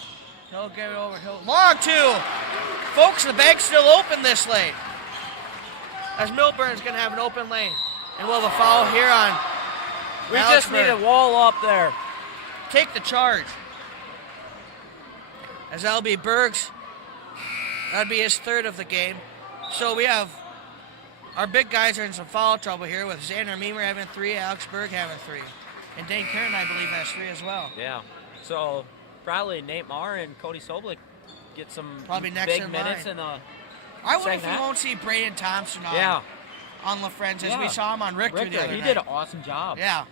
He'll get it over. Long 2! Folks, the bank's still open this late. As Milburn's going to have an open lane. And we'll have a foul here on We Alex just need a Berg. wall up there. Take the charge. As that'll be Berg's. That'd be his 3rd of the game. So we have our big guys are in some foul trouble here with Xander Meemer having 3, Alex Berg having 3. And Dane Karen, I believe, has 3 as well. Yeah. So probably Nate Marr and Cody Soblik get some Probably next big in minutes line. in the I wonder second if we half. won't see Braden Thompson on LaFrenz as we Yeah. saw him on Richter the other he night. did an awesome job. Yeah.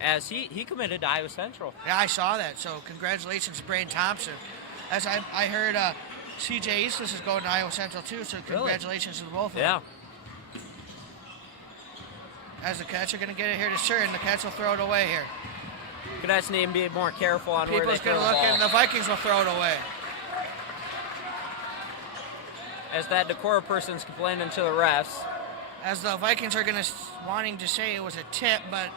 As he committed to Iowa Central. Yeah, I saw that. So congratulations to Braden Thompson. As I heard CJ Eastless is going to Iowa Central too, so congratulations to the both of them. Yeah. As the Cadets are going to get it here to Sir, and the Cadets will throw it away here. Cadets need to be more careful on where they People's throw going the to look, ball. and the Vikings will throw it away. As that Decorah person's complaining to the refs. As the Vikings are going to wanting to say it was a tip, but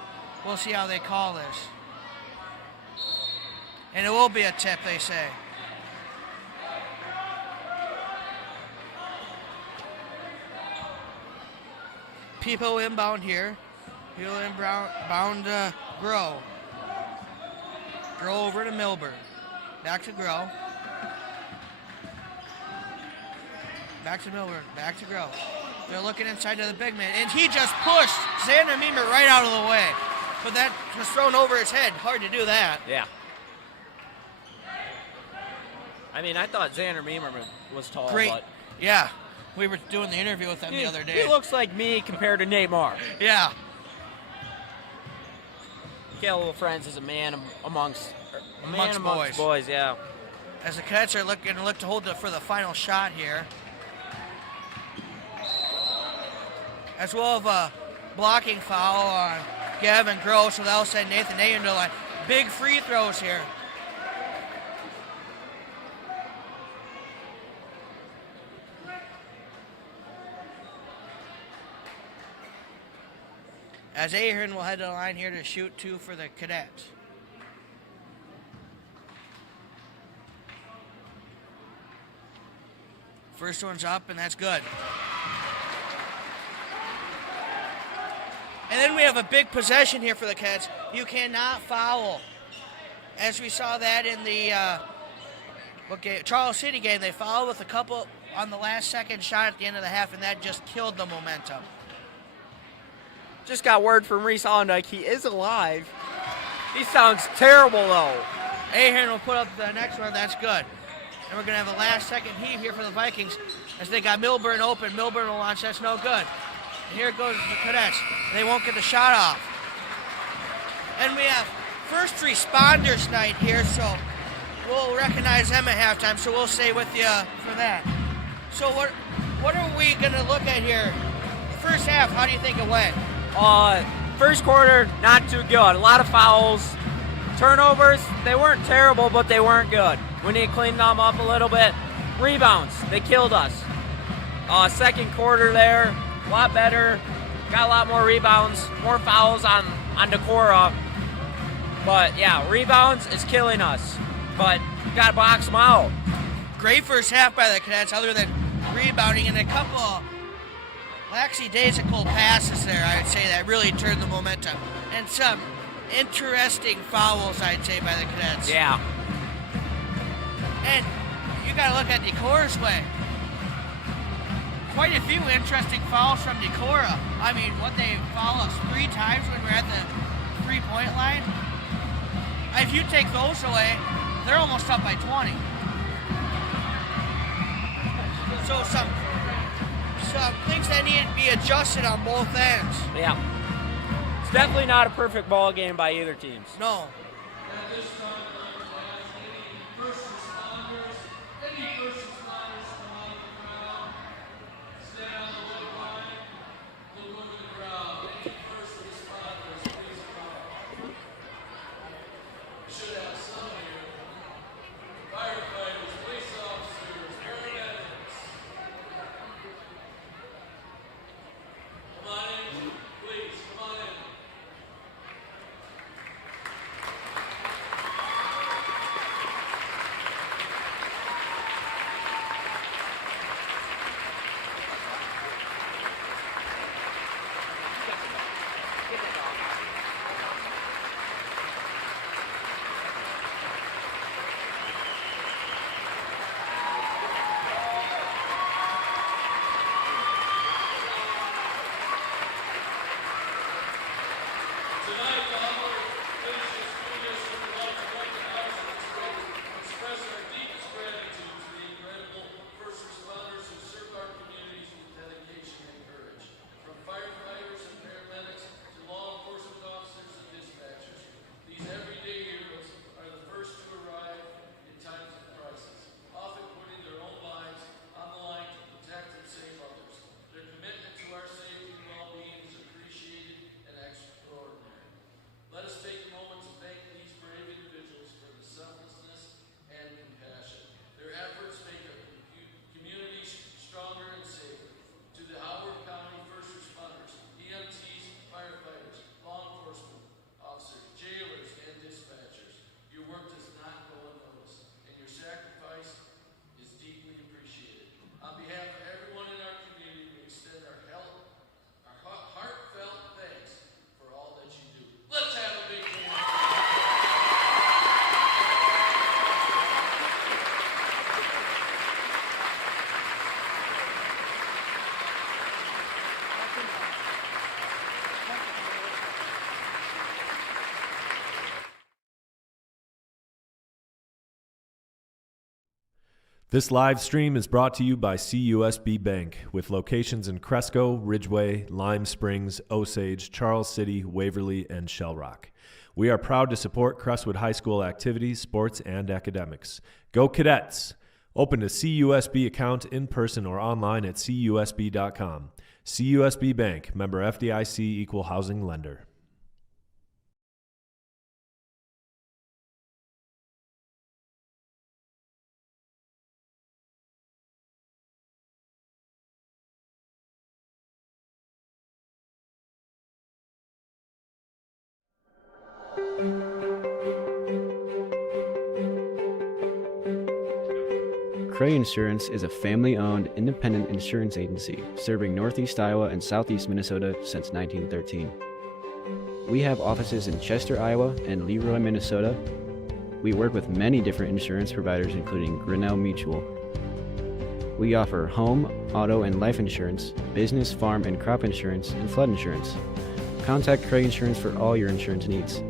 we'll see how they call this. And it will be a tip, they say. People inbound here. People inbound Grow. Grow over to Milburn. Back to Grow. Back to Milburn. Back to Grow. They're looking inside to the big man. And he just pushed Xander Meemer right out of the way. But that was thrown over his head. Hard to do that. Yeah. I mean, I thought Xander Meemer was tall. Great. But Yeah. We were doing the interview with him the other day. He looks like me compared to Nate Marr. Yeah. Caleb LaFrenz is a man amongst Amongst boys. Yeah. As the Cadets are going to look to hold for the final shot here. As well as a blocking foul on Gavin Gross, so that'll send Nathan Nayan to the line. Big free throws here. As Ahern will head to the line here to shoot 2 for the Cadets. First one's up, and that's good. And then we have a big possession here for the Cadets. You cannot foul. As we saw that in the Charles City game, they fouled with a couple on the last second shot at the end of the half, and that just killed the momentum. Just got word from Reese Allendike. He is alive. He sounds terrible, though. Ahern will put up the next one. That's good. And we're going to have a last-second heave here for the Vikings as they got Milburn open. Milburn will launch. That's no good. And here goes the Cadets. They won't get the shot off. And we have first responders night here, so we'll recognize them at halftime, so we'll stay with you for that. So what are we going to look at here? The first half, how do you think it went? First quarter, not too good. A lot of fouls. Turnovers, they weren't terrible, but they weren't good. We need to clean them up a little bit. Rebounds, they killed us. Second quarter there, a lot better. Got a lot more rebounds, more fouls on Decorah. But yeah, rebounds is killing us. But got to box them out. Great first half by the Cadets, other than rebounding, and a couple lackadaisical passes there, I'd say, that really turned the momentum. And some interesting fouls, I'd say, by the Cadets. Yeah. And you got to look at Decorah's way. Quite a few interesting fouls from Decorah. I mean, they fouled us 3 times when we were at the 3-point line. If you take those away, they're almost up by 20. So some things that need to be adjusted on both ends. Yeah. It's definitely not a perfect ball game by either teams. No. This live stream is brought to you by CUSB Bank, with locations in Cresco, Ridgeway, Lime Springs, Osage, Charles City, Waverly, and Shell Rock. We are proud to support Crestwood High School activities, sports, and academics. Go Cadets! Open a CUSB account in person or online at cusb.com. CUSB Bank, member FDIC, equal housing lender. Cray Insurance is a family-owned, independent insurance agency serving Northeast Iowa and Southeast Minnesota since 1913. We have offices in Chester, Iowa and Leroy, Minnesota. We work with many different insurance providers including Grinnell Mutual. We offer home, auto, and life insurance, business, farm, and crop insurance, and flood insurance. Contact Cray Insurance for all your insurance needs.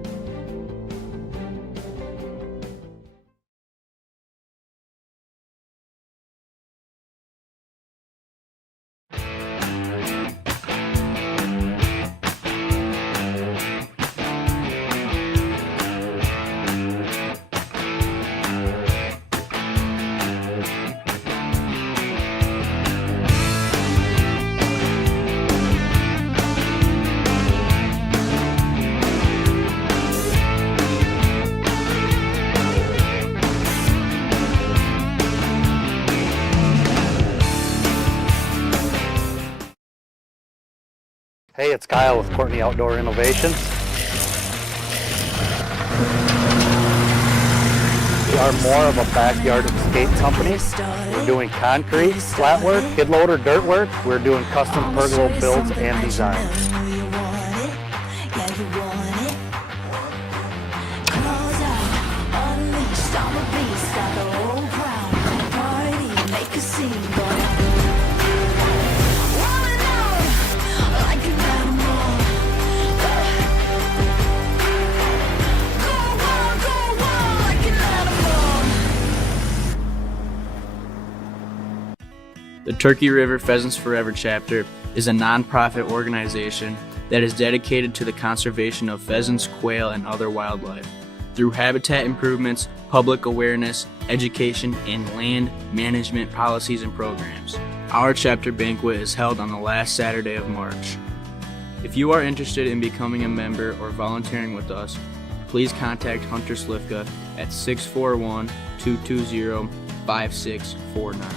Hey, it's Kyle with Courtney Outdoor Innovations. We are more of a backyard escape company. We're doing concrete, flat work, skid loader, dirt work. We're doing custom pergola builds and designs. The Turkey River Pheasants Forever chapter is a nonprofit organization that is dedicated to the conservation of pheasants, quail, and other wildlife through habitat improvements, public awareness, education, and land management policies and programs. Our chapter banquet is held on the last Saturday of March. If you are interested in becoming a member or volunteering with us, please contact Hunter Slifka at 641-220-5649.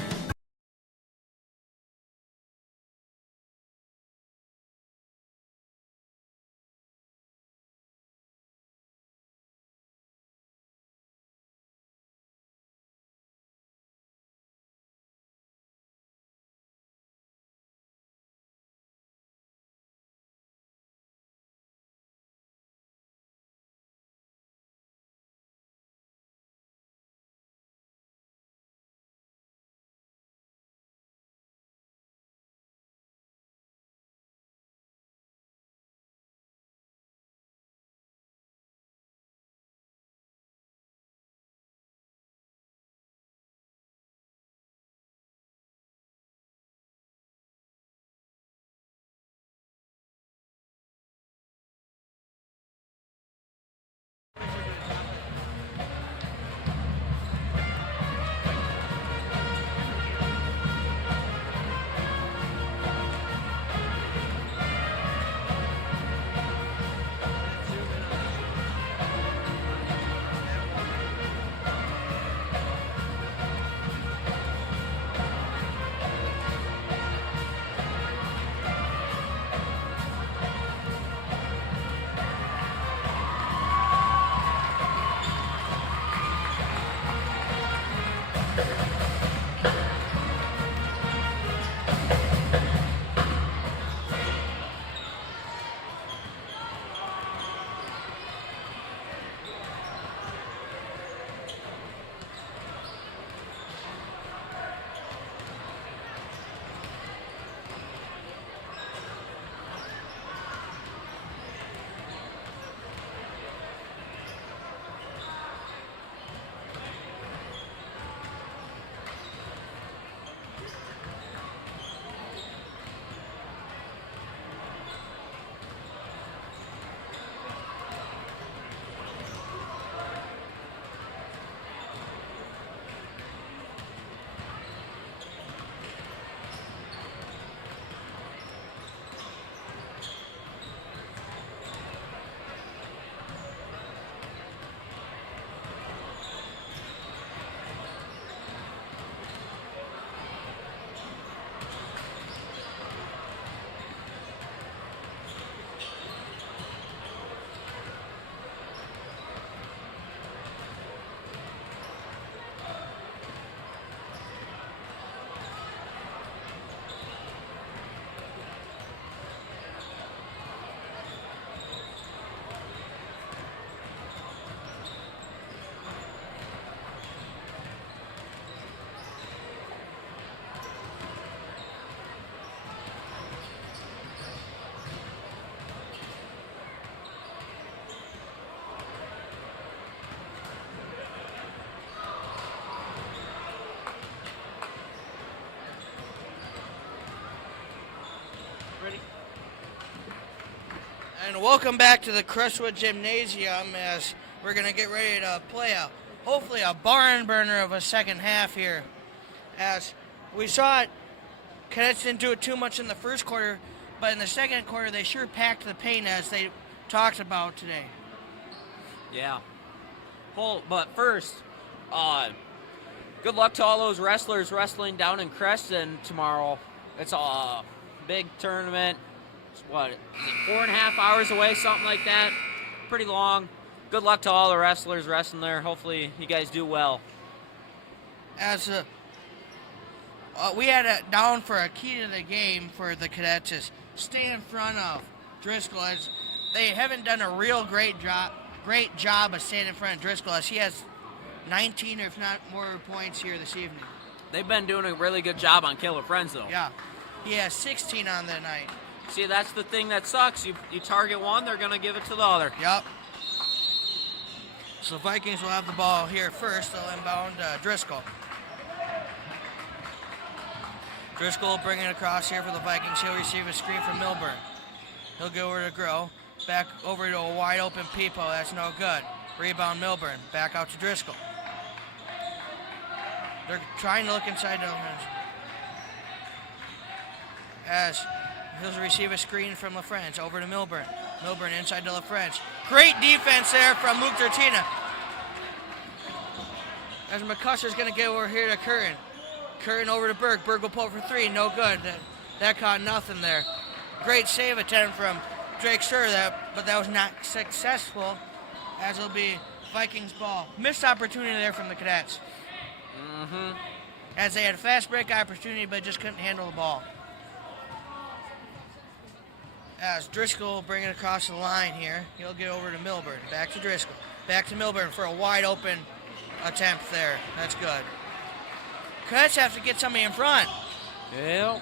And welcome back to the Crestwood Gymnasium as we're going to get ready to play hopefully a barn burner of a second half here. As we saw it, Cadets didn't do it too much in the first quarter, but in the second quarter they sure packed the paint as they talked about today. Yeah. Well, but first, good luck to all those wrestlers wrestling down in Creston tomorrow. It's a big tournament. It's what, is it 4.5 hours away, something like that? Pretty long. Good luck to all the wrestlers wrestling there. Hopefully you guys do well. As we had it down for a key to the game for the Cadets is stay in front of Driscoll, as they haven't done a real great job of staying in front of Driscoll, as he has 19 or if not more points here this evening. They've been doing a really good job on Killer Friends, though. Yeah, he has 16 on the night. See, that's the thing that sucks. You target one, they're going to give it to the other. Yep. So Vikings will have the ball here first. They'll inbound Driscoll. Driscoll will bring it across here for the Vikings. He'll receive a screen from Milburn. He'll go over to Grow. Back over to a wide open Peepo. That's no good. Rebound Milburn. Back out to Driscoll. They're trying to look inside the offense. As he'll receive a screen from LaFrance. Over to Milburn. Milburn inside to LaFrance. Great defense there from Luke Dertina. As McCusker's going to get over here to Curran. Curran over to Berg. Berg will pull for three. No good. That caught nothing there. Great save attempt from Drake Sir, but that was not successful, as it'll be Vikings ball. Missed opportunity there from the Cadets. As they had a fast break opportunity, but just couldn't handle the ball. As Driscoll will bring it across the line here. He'll get over to Milburn. Back to Driscoll. Back to Milburn for a wide open attempt there. That's good. Cadets have to get somebody in front. Yeah.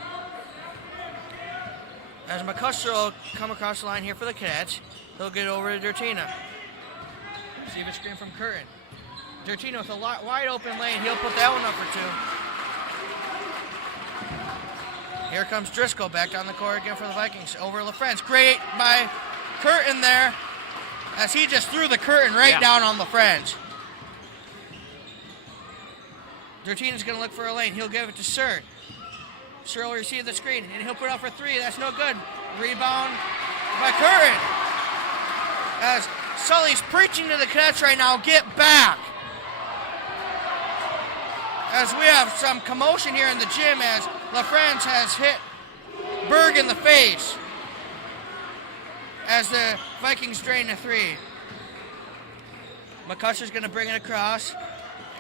As McCusker will come across the line here for the Cadets. He'll get over to Dertina. Receive a screen from Curran. Dertina with a wide open lane. He'll put that one up for two. Here comes Driscoll back down the court again for the Vikings. Over LaFrance. Great by Curtin there, as he just threw the curtain right down on LaFrance. Dertina's going to look for a lane. He'll give it to Sir. Sir will receive the screen, and he'll put it up for three. That's no good. Rebound by Curran. As Sully's preaching to the Cadets right now, get back. As we have some commotion here in the gym as LaFrance has hit Berg in the face as the Vikings drain a three. McCusker's going to bring it across,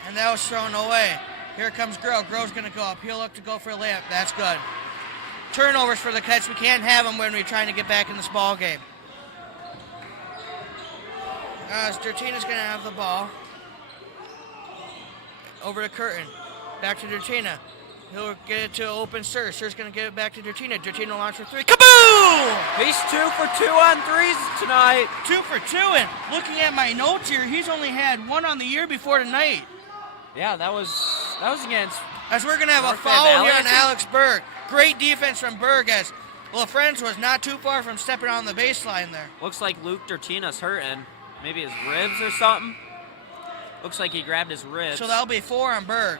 and that was thrown away. Here comes Groh. Groh's going to go up. He'll look to go for a layup. That's good. Turnovers for the Cadets. We can't have them when we're trying to get back in this ball game. As Dertina's going to have the ball. Over to Curtin. Back to Dertina. He'll get it to open Sir. Sir's going to get it back to Dertina. Dertina will launch for three. Kaboom! He's 2 for 2 on threes tonight. 2 for 2, and looking at my notes here, he's only had one on the year before tonight. Yeah, that was against. As we're going to have a foul here on Alex Berg. Great defense from Berg, as LaFrance was not too far from stepping on the baseline there. Looks like Luke Dertina's hurting. Maybe his ribs or something. Looks like he grabbed his ribs. So that'll be 4 on Berg.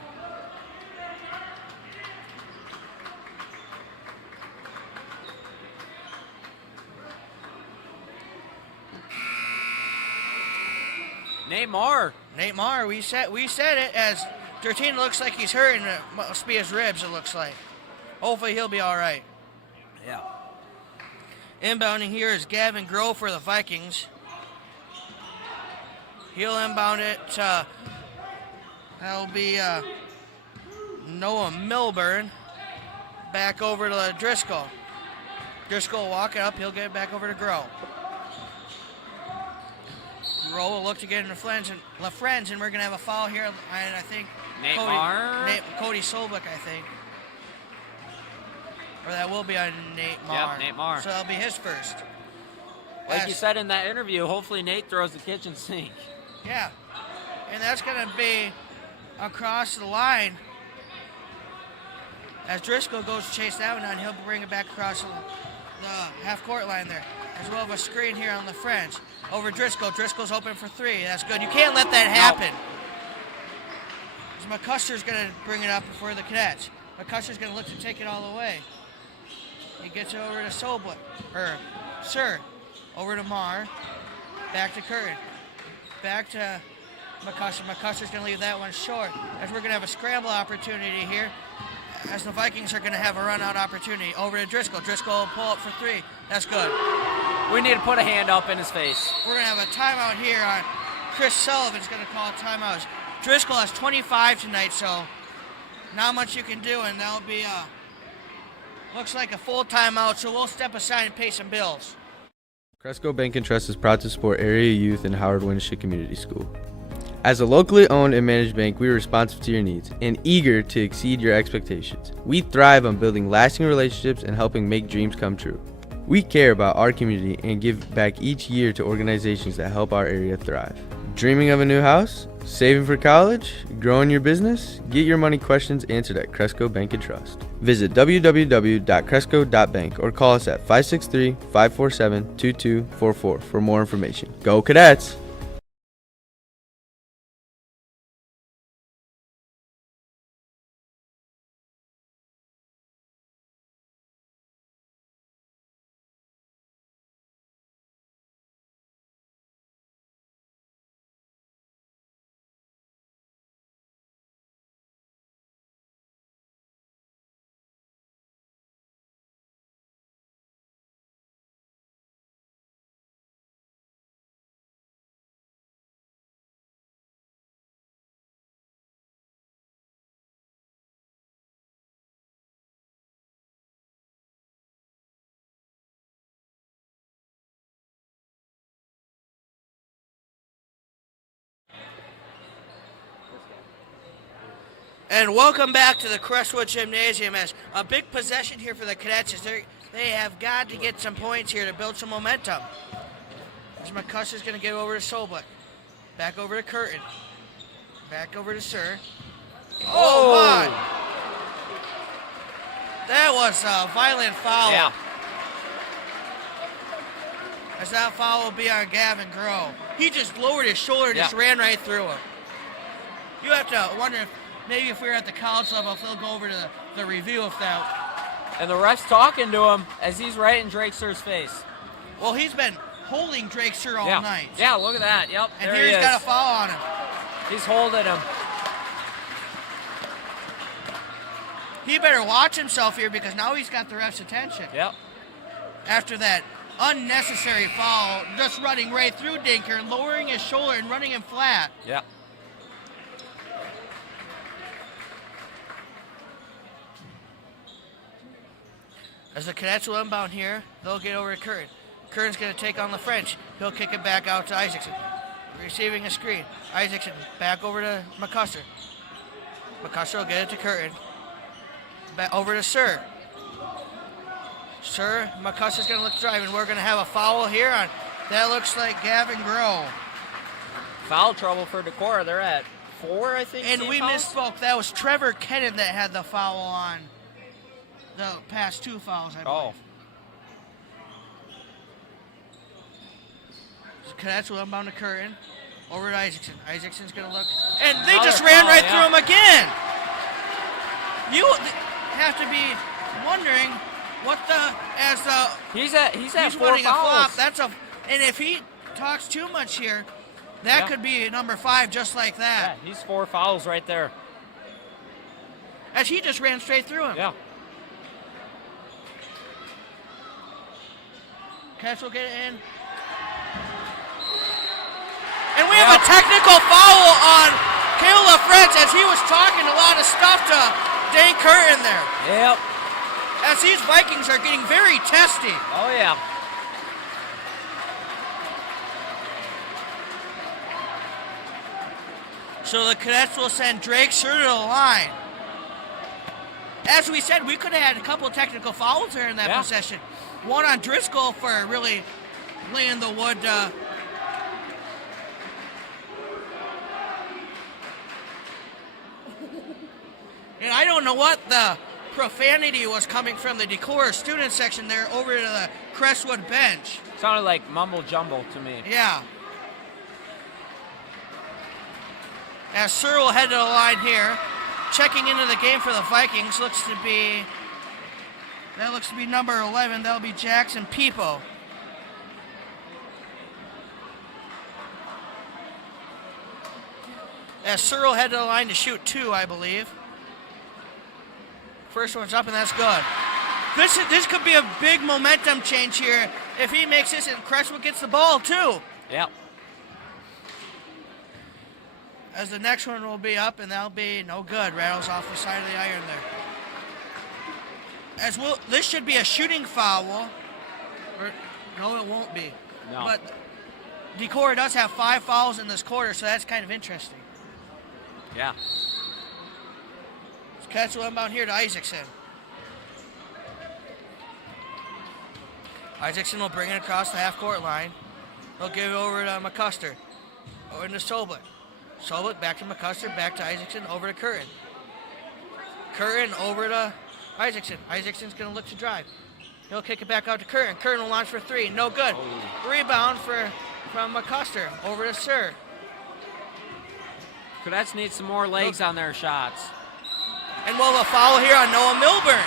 Nate Marr, we said it, as Dertina looks like he's hurting. It must be his ribs, it looks like. Hopefully he'll be all right. Yeah. Inbounding here is Gavin Groh for the Vikings. He'll inbound it. That'll be Noah Milburn. Back over to Driscoll. Driscoll will walk it up. He'll get it back over to Groh. Groh will look to get into LaFrance, and we're going to have a foul here. And I think Cody Solbeck, I think. Or that will be on Nate Marr. Yep, Nate Marr. So that'll be his first. Like you said in that interview, hopefully Nate throws the kitchen sink. Yeah. And that's going to be across the line. As Driscoll goes to chase that one down, he'll bring it back across the half-court line there. As well as a screen here on the French. Over Driscoll. Driscoll's open for three. That's good. You can't let that happen. McCuster's going to bring it up for the Cadets. McCuster's going to look to take it all the way. He gets it over to Soblik. Sir. Over to Marr. Back to Curtin. Back to McCuster. McCuster's going to leave that one short. As we're going to have a scramble opportunity here. As the Vikings are going to have a run-out opportunity. Over to Driscoll. Driscoll will pull up for three. That's good. We need to put a hand up in his face. We're going to have a timeout here on Chris Sullivan's going to call a timeout. Driscoll has 25 tonight, so not much you can do, and that'll be looks like a full timeout, so we'll step aside and pay some bills. Cresco Bank and Trust is proud to support area youth in Howard Winship Community School. As a locally owned and managed bank, we are responsive to your needs and eager to exceed your expectations. We thrive on building lasting relationships and helping make dreams come true. We care about our community and give back each year to organizations that help our area thrive. Dreaming of a new house? Saving for college? Growing your business? Get your money questions answered at Cresco Bank and Trust. Visit www.cresco.bank or call us at 563-547-2244 for more information. Go Cadets! And welcome back to the Crestwood Gymnasium. As a big possession here for the Cadets, as they have got to get some points here to build some momentum. As McCuster's going to get over to Soblik. Back over to Curtin. Back over to Sir. Oh, my! That was a violent foul. Yeah. As that foul will be on Gavin Groh. He just lowered his shoulder and just ran right through him. You have to wonder if maybe if we were at the college level, if they'll go over to the review of that. And the ref's talking to him as he's right in Drake Sir's face. Well, he's been holding Drake Sir all night. Yeah, look at that. Yep. And here he's got a foul on him. He's holding him. He better watch himself here because now he's got the ref's attention. Yep. After that unnecessary foul, just running right through Dinker and lowering his shoulder and running him flat. Yep. As the Cadets will inbound here, they'll get over to Curtin. Curtin's going to take on the French. He'll kick it back out to Isaacson. Receiving a screen. Isaacson back over to McCuster. McCuster will get it to Curtin. Back over to Sir. Sir, McCuster's going to look drive, and we're going to have a foul here on, that looks like Gavin Groh. Foul trouble for Decorah. They're at 4, I think. And we misspoke. That was Trevor Kennan that had the foul on the past 2 fouls, I believe. So Cadets will inbound to Curtin. Over to Isaacson. Isaacson's going to look. And they just ran right through him again. You have to be wondering what he's at 4 running fouls. a flop. That's and if he talks too much here, that could be number 5 just like that. Yeah, he's 4 fouls right there. As he just ran straight through him. Yeah. Catch will get it in. And we have a technical foul on Caleb French as he was talking a lot of stuff to Dane Curtin there. Yep. As these Vikings are getting very testy. Oh, yeah. So the Cadets will send Drake Sir to the line. As we said, we could have had a couple of technical fouls there in that possession. One on Driscoll for really laying the wood. And I don't know what the profanity was coming from the Decorah student section there over to the Crestwood bench. Sounded like mumble jumble to me. Yeah. As Searle will head to the line here. Checking into the game for the Vikings looks to be number 11. That'll be Jackson Peepo. As Searle head to the line to shoot 2, I believe. First one's up, and that's good. This could be a big momentum change here if he makes this and Crestwood gets the ball too. Yep. As the next one will be up, and that'll be no good. Rattles off the side of the iron there. This should be a shooting foul. No, it won't be. No. But Decorah does have 5 fouls in this quarter, so that's kind of interesting. Yeah. Let's catch one inbound here to Isaacson. Isaacson will bring it across the half-court line. He'll give it over to McCuster. Over to Soblik. Soblik back to McCuster, back to Isaacson, over to Curtin. Curtin over to Isaacson. Isaacson's going to look to drive. He'll kick it back out to Curtin. Curtin will launch for 3. No good. Rebound from McCuster. Over to Sir. Cadets need some more legs on their shots. And we'll have a foul here on Noah Milburn.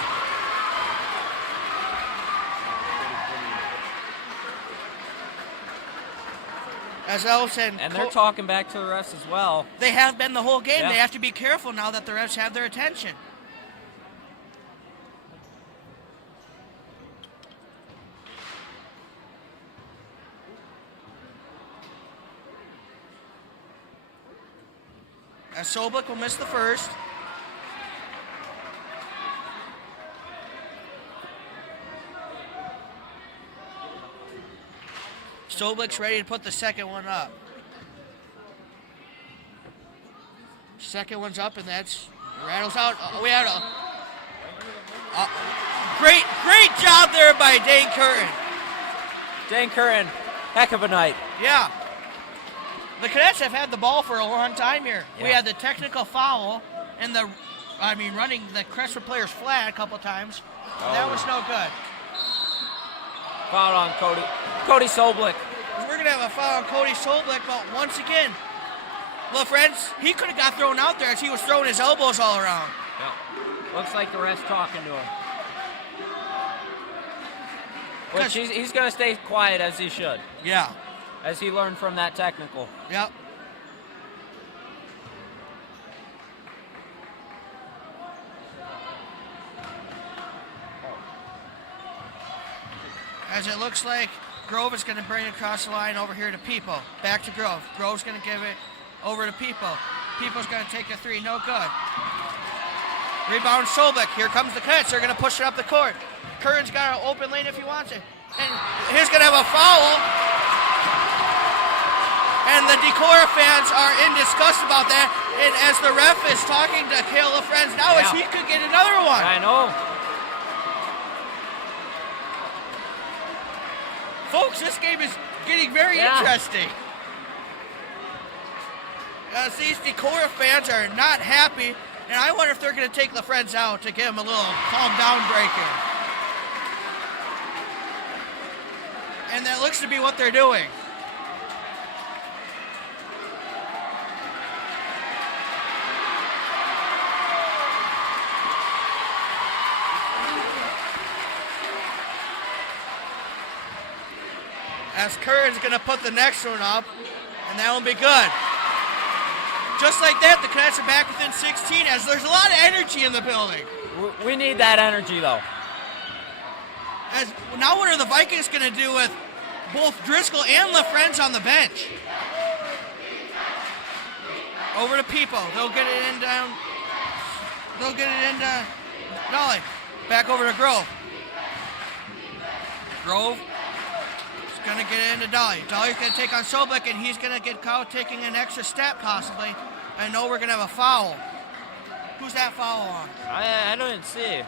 As Ellison. And they're talking back to the refs as well. They have been the whole game. Yeah. They have to be careful now that the refs have their attention. As Soblik will miss the first. Soblik's ready to put the second one up. Second one's up, and that's rattles out. We had a great job there by Dane Curtin. Dane Curtin, heck of a night. Yeah. The Cadets have had the ball for a long time here. Yeah. We had the technical foul and running the Crestwood players flat a couple times. That was no good. Foul on Cody Soblik. We're going to have a foul on Cody Soblik, but once again, LaFrance, he could have got thrown out there as he was throwing his elbows all around. Yeah. Looks like the ref's talking to him. Which he's going to stay quiet as he should. Yeah. As he learned from that technical. Yep. As it looks like Grove is going to bring it across the line over here to Peepo. Back to Grove. Grove's going to give it over to Peepo. Peepo's going to take a 3. No good. Rebound Sobek. Here comes the Cadets. They're going to push it up the court. Curran's got an open lane if he wants it. And he's going to have a foul. And the Decorah fans are in disgust about that. And as the ref is talking to Cale LaFrance now, as he could get another one. I know. Folks, this game is getting very interesting. As these Decorah fans are not happy, and I wonder if they're going to take LaFrance out to give him a little calm down break here. And that looks to be what they're doing. As Curran's going to put the next one up, and that will be good. Just like that, the Cadets are back within 16 as there's a lot of energy in the building. We need that energy, though. As now what are the Vikings going to do with both Driscoll and LaFrance on the bench? Over to Peepo. They'll get it in down. They'll get it into Dolly. Back over to Grove. Grove is going to get it into Dolly. Dolly's going to take on Sobek, and he's going to get caught taking an extra step possibly. I know we're going to have a foul. Who's that foul on? I don't see.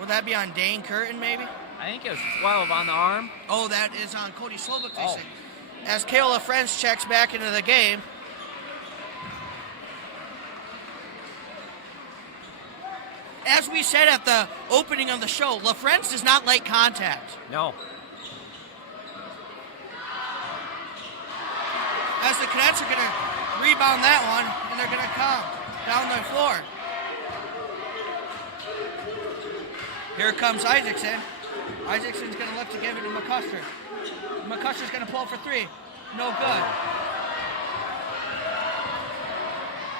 Would that be on Dane Curtin, maybe? I think it was 12 on the arm. Oh, that is on Cody Sobek, they say. As Cale LaFrance checks back into the game. As we said at the opening of the show, LaFrance does not like contact. No. As the Cadets are going to rebound that one, and they're going to come down the floor. Here comes Isaacson. Isaacson's going to look to give it to McCusker. McCuster's going to pull for three. No good.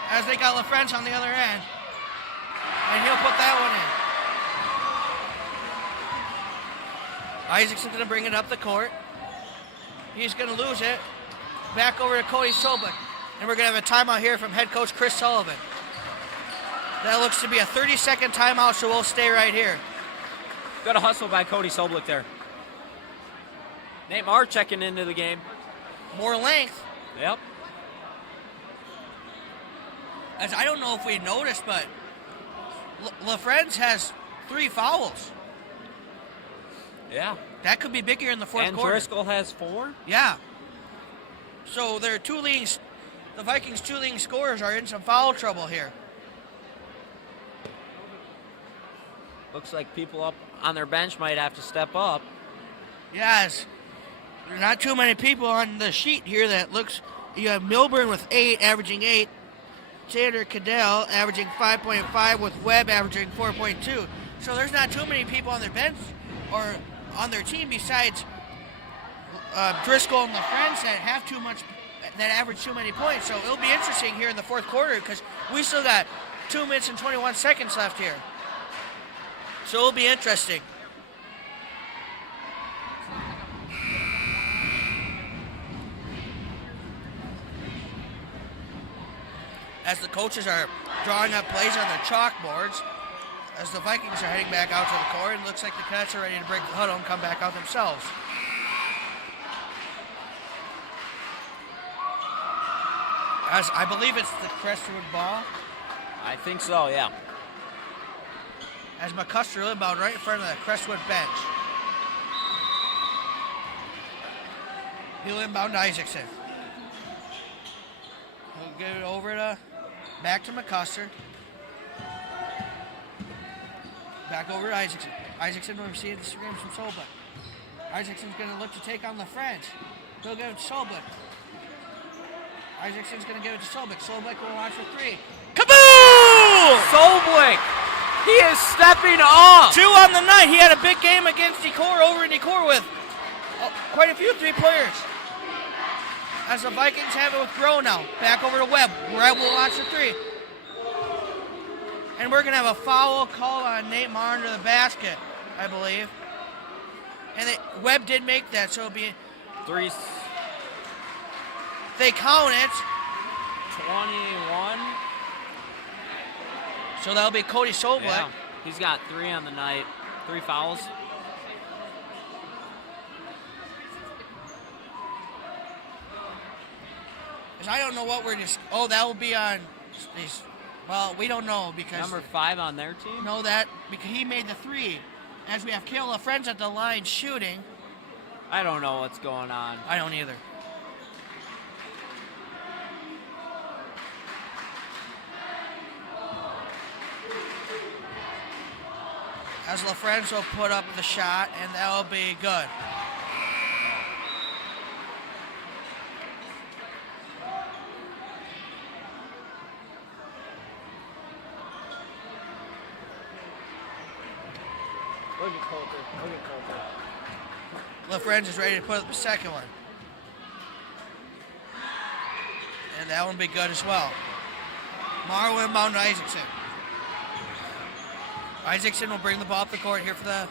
As they got LaFrance on the other end. And he'll put that one in. Isaacson's going to bring it up the court. He's going to lose it. Back over to Cody Sobek. And we're going to have a timeout here from head coach Chris Sullivan. That looks to be a 30-second timeout, so we'll stay right here. Good hustle by Cody Soblik there. Nate Marr checking into the game. More length. Yep. As I don't know if we noticed, but LaFrance has 3 fouls. Yeah. That could be bigger in the fourth and quarter. Driscoll has 4? Yeah. So the Vikings' 2 leading scorers are in some foul trouble here. Looks like people up on their bench might have to step up. Yes. There's not too many people on the sheet here that looks. You have Milburn with 8, averaging 8. Xander Cadell averaging 5.5 with Webb averaging 4.2. So there's not too many people on their bench or on their team besides Driscoll and LaFrance that have that average too many points. So it'll be interesting here in the fourth quarter because we still got 2 minutes and 21 seconds left here. So it'll be interesting. As the coaches are drawing up plays on their chalkboards, as the Vikings are heading back out to the court, and it looks like the Cadets are ready to break the huddle and come back out themselves. As I believe it's the Crestwood ball. I think so, yeah. As McCusker inbound right in front of the Crestwood bench. He'll inbound to Isaacson. He'll give it over back to McCusker. Back over to Isaacson. Isaacson will receive the screams from Solbek. Isaacson's going to look to take on LaFrance. He'll give it to Solbek. Isaacson's going to give it to Solbek. Solbek will launch for 3. Kaboom! Solbek! He is stepping up! 2 on the night. He had a big game against Decorah over in Decorah with quite a few 3-pointers. As the Vikings have it with Groh now. Back over to Webb. Webb will launch for 3. And we're going to have a foul call on Nate Marr under the basket, I believe. And Webb did make that, so it'll be 3. They count it. 21. So that'll be Cody Solbek. Yeah. He's got 3 on the night. 3 fouls. I don't know what we're just. Oh, that will be on. Well, we don't know because number 5 on their team. Know that because he made the 3. As we have Kayla Friends at the line shooting. I don't know what's going on. I don't either. As LaFrance will put up the shot, and that will be good. LaFrance is ready to put up the second one. And that one will be good as well. Marr will inbound to Isaacson. Isaacson will bring the ball up the court here for the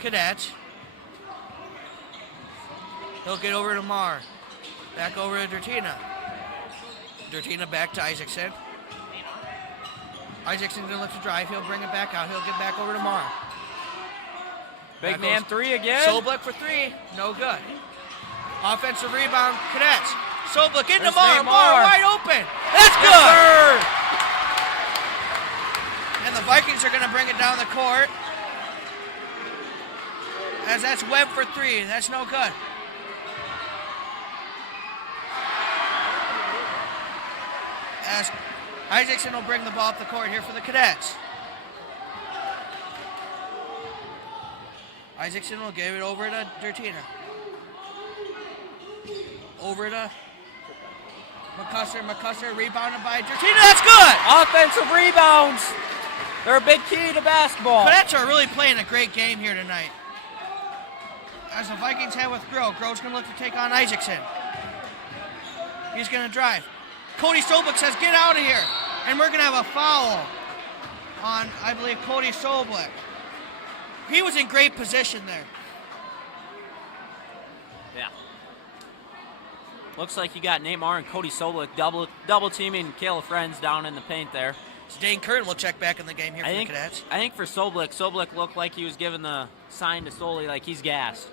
Cadets. He'll get over to Marr. Back over to Dertina. Dertina back to Isaacson. Isaacson's going to look to drive. He'll bring it back out. He'll get back over to Marr. Big man 3 again. Solbek for 3. No good. Offensive rebound, Cadets. Solbek into There's Marr. Marr. Marr wide open. That's Yes, good. sir. And the Vikings are going to bring it down the court. As that's Webb for 3. That's no good. As Isaacson will bring the ball up the court here for the Cadets. Isaacson will give it over to Dertina. Over to McCusker rebounded by Dertina. That's good! Offensive rebounds. They're a big key to basketball. Cadets are really playing a great game here tonight. As the Vikings head with Groh. Groh's going to look to take on Isaacson. He's going to drive. Cody Soblik says, get out of here. And we're going to have a foul on, I believe, Cody Soblik. He was in great position there. Yeah. Looks like you got Neymar and Cody Soblik double teaming Caleb Friends down in the paint there. Dane Curtin will check back in the game here for the Cadets. I think for Soblik looked like he was giving the sign to Soli like he's gassed.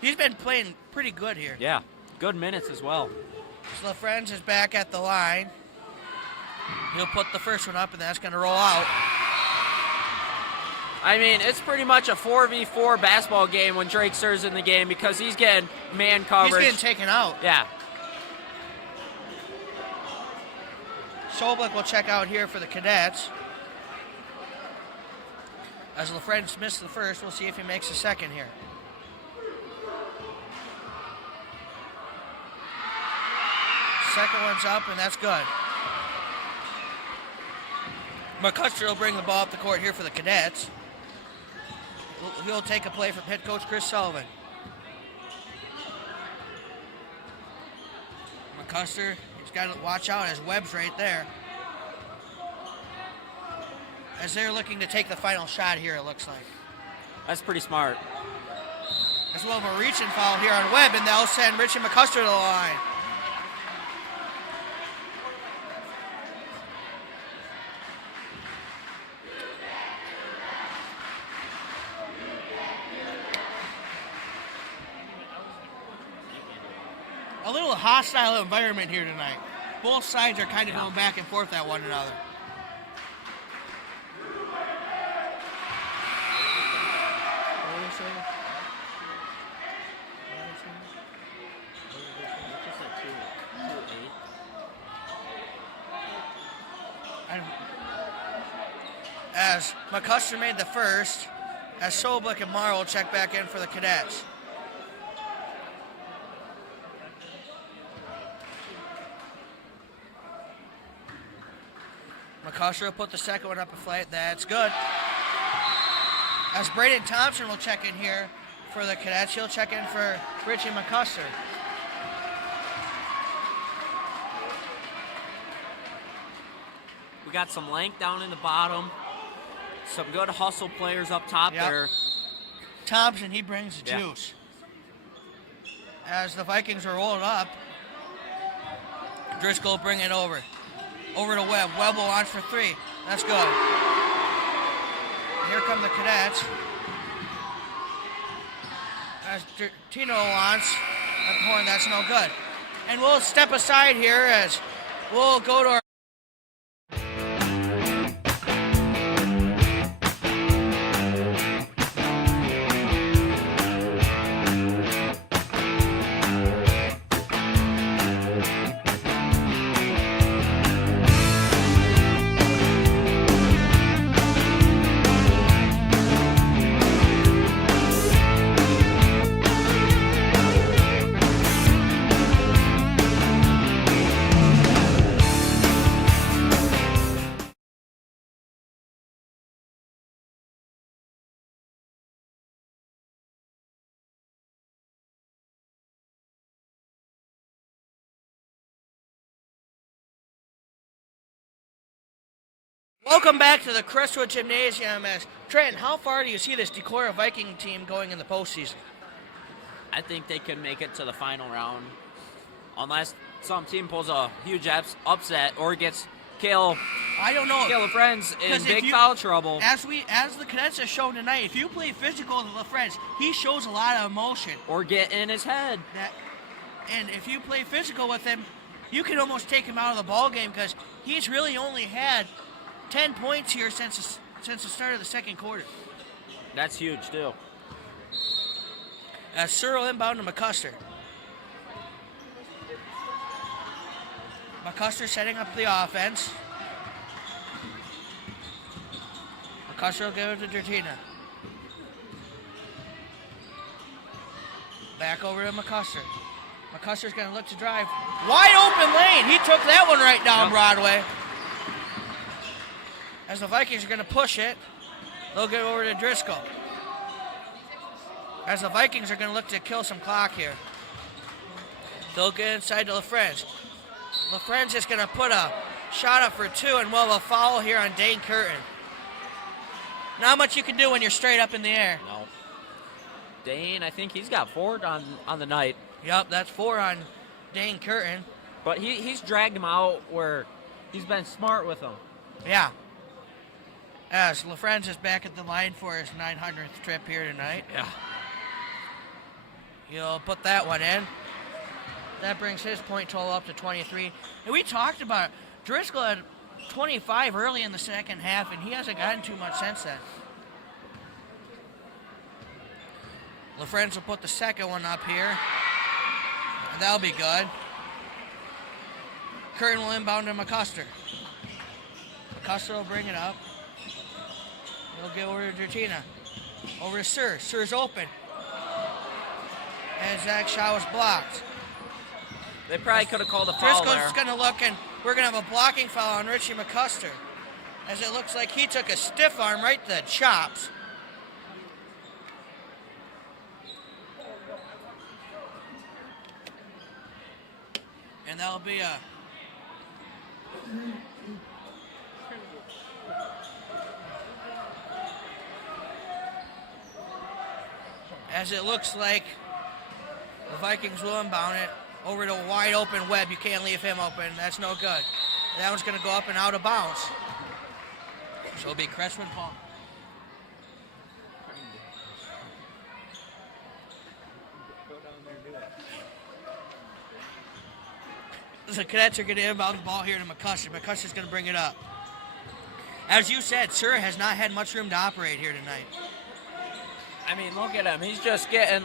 He's been playing pretty good here. Yeah, good minutes as well. So Friends is back at the line. He'll put the first one up, and that's going to roll out. I mean, it's pretty much a 4v4 basketball game when Drake Sir's in the game because he's getting man coverage. He's getting taken out. Yeah. Soblik will check out here for the Cadets. As LaFrance missed the first, we'll see if he makes the second here. Second one's up, and that's good. McCusker will bring the ball up the court here for the Cadets. He'll take a play from head coach Chris Sullivan. McCusker, he's got to watch out as Webb's right there. As they're looking to take the final shot here, it looks like. That's pretty smart. As well as a reaching foul here on Webb, and they'll send Richie McCusker to the line. A little hostile environment here tonight. Both sides are kind of going back and forth at one another. As McCusker made the first, as Soblik and Marr will check back in for the Cadets. McCusker will put the second one up a flight. That's good. As Braden Thompson will check in here for the Cadets, he'll check in for Richie McCusker. We got some length down in the bottom. Some good hustle players up top there. Thompson, he brings the juice. As the Vikings are rolling up, Driscoll will bring it over. Over to Webb. Webb will launch for three. That's good. Here come the Cadets. As Tino launch at the horn, that's no good. And we'll step aside here as we'll go to our Welcome back to the Crestwood Gymnasium. As Trenton, how far do you see this Decorah Viking team going in the postseason? I think they could make it to the final round, unless some team pulls a huge upset or gets Caleb Friends in big foul trouble. As the Cadets have shown tonight, if you play physical with LaFrance, he shows a lot of emotion. Or get in his head. And if you play physical with him, you can almost take him out of the ball game because he's really only had 10 points here since the start of the second quarter. That's huge, too. As Searle inbound to McCusker. McCusker setting up the offense. McCusker will give it to Dertina. Back over to McCusker. McCuster's going to look to drive. Wide open lane. He took that one right down Broadway. As the Vikings are going to push it, they'll get over to Driscoll. As the Vikings are going to look to kill some clock here. They'll get inside to LaFrench. LaFrench is going to put a shot up for 2, and we'll have a foul here on Dane Curtin. Not much you can do when you're straight up in the air. No. Dane, I think he's got 4 on the night. Yep, that's 4 on Dane Curtin. But he's dragged him out where he's been smart with him. Yeah. As LaFrench is back at the line for his 900th trip here tonight. Yeah. He'll put that one in. That brings his point total up to 23. And we talked about it. Driscoll had 25 early in the second half, and he hasn't gotten too much since then. LaFrench will put the second one up here. And that'll be good. Curtin will inbound to McCuster. McCuster will bring it up. He'll get over to Gertina. Over to Sir. Sir's open. And Zach's shot was blocked. They probably could have called a foul there. Driscoll's going to look, and we're going to have a blocking foul on Richie McCuster. As it looks like he took a stiff arm right to the chops. And that'll be a... As it looks like the Vikings will inbound it over to a wide open Webb. You can't leave him open. That's no good. That one's going to go up and out of bounds. So it'll be Crestwood ball. The Cadets are going to inbound the ball here to McCuster. McCuster's going to bring it up. As you said, Sir has not had much room to operate here tonight. I mean, look at him. He's just getting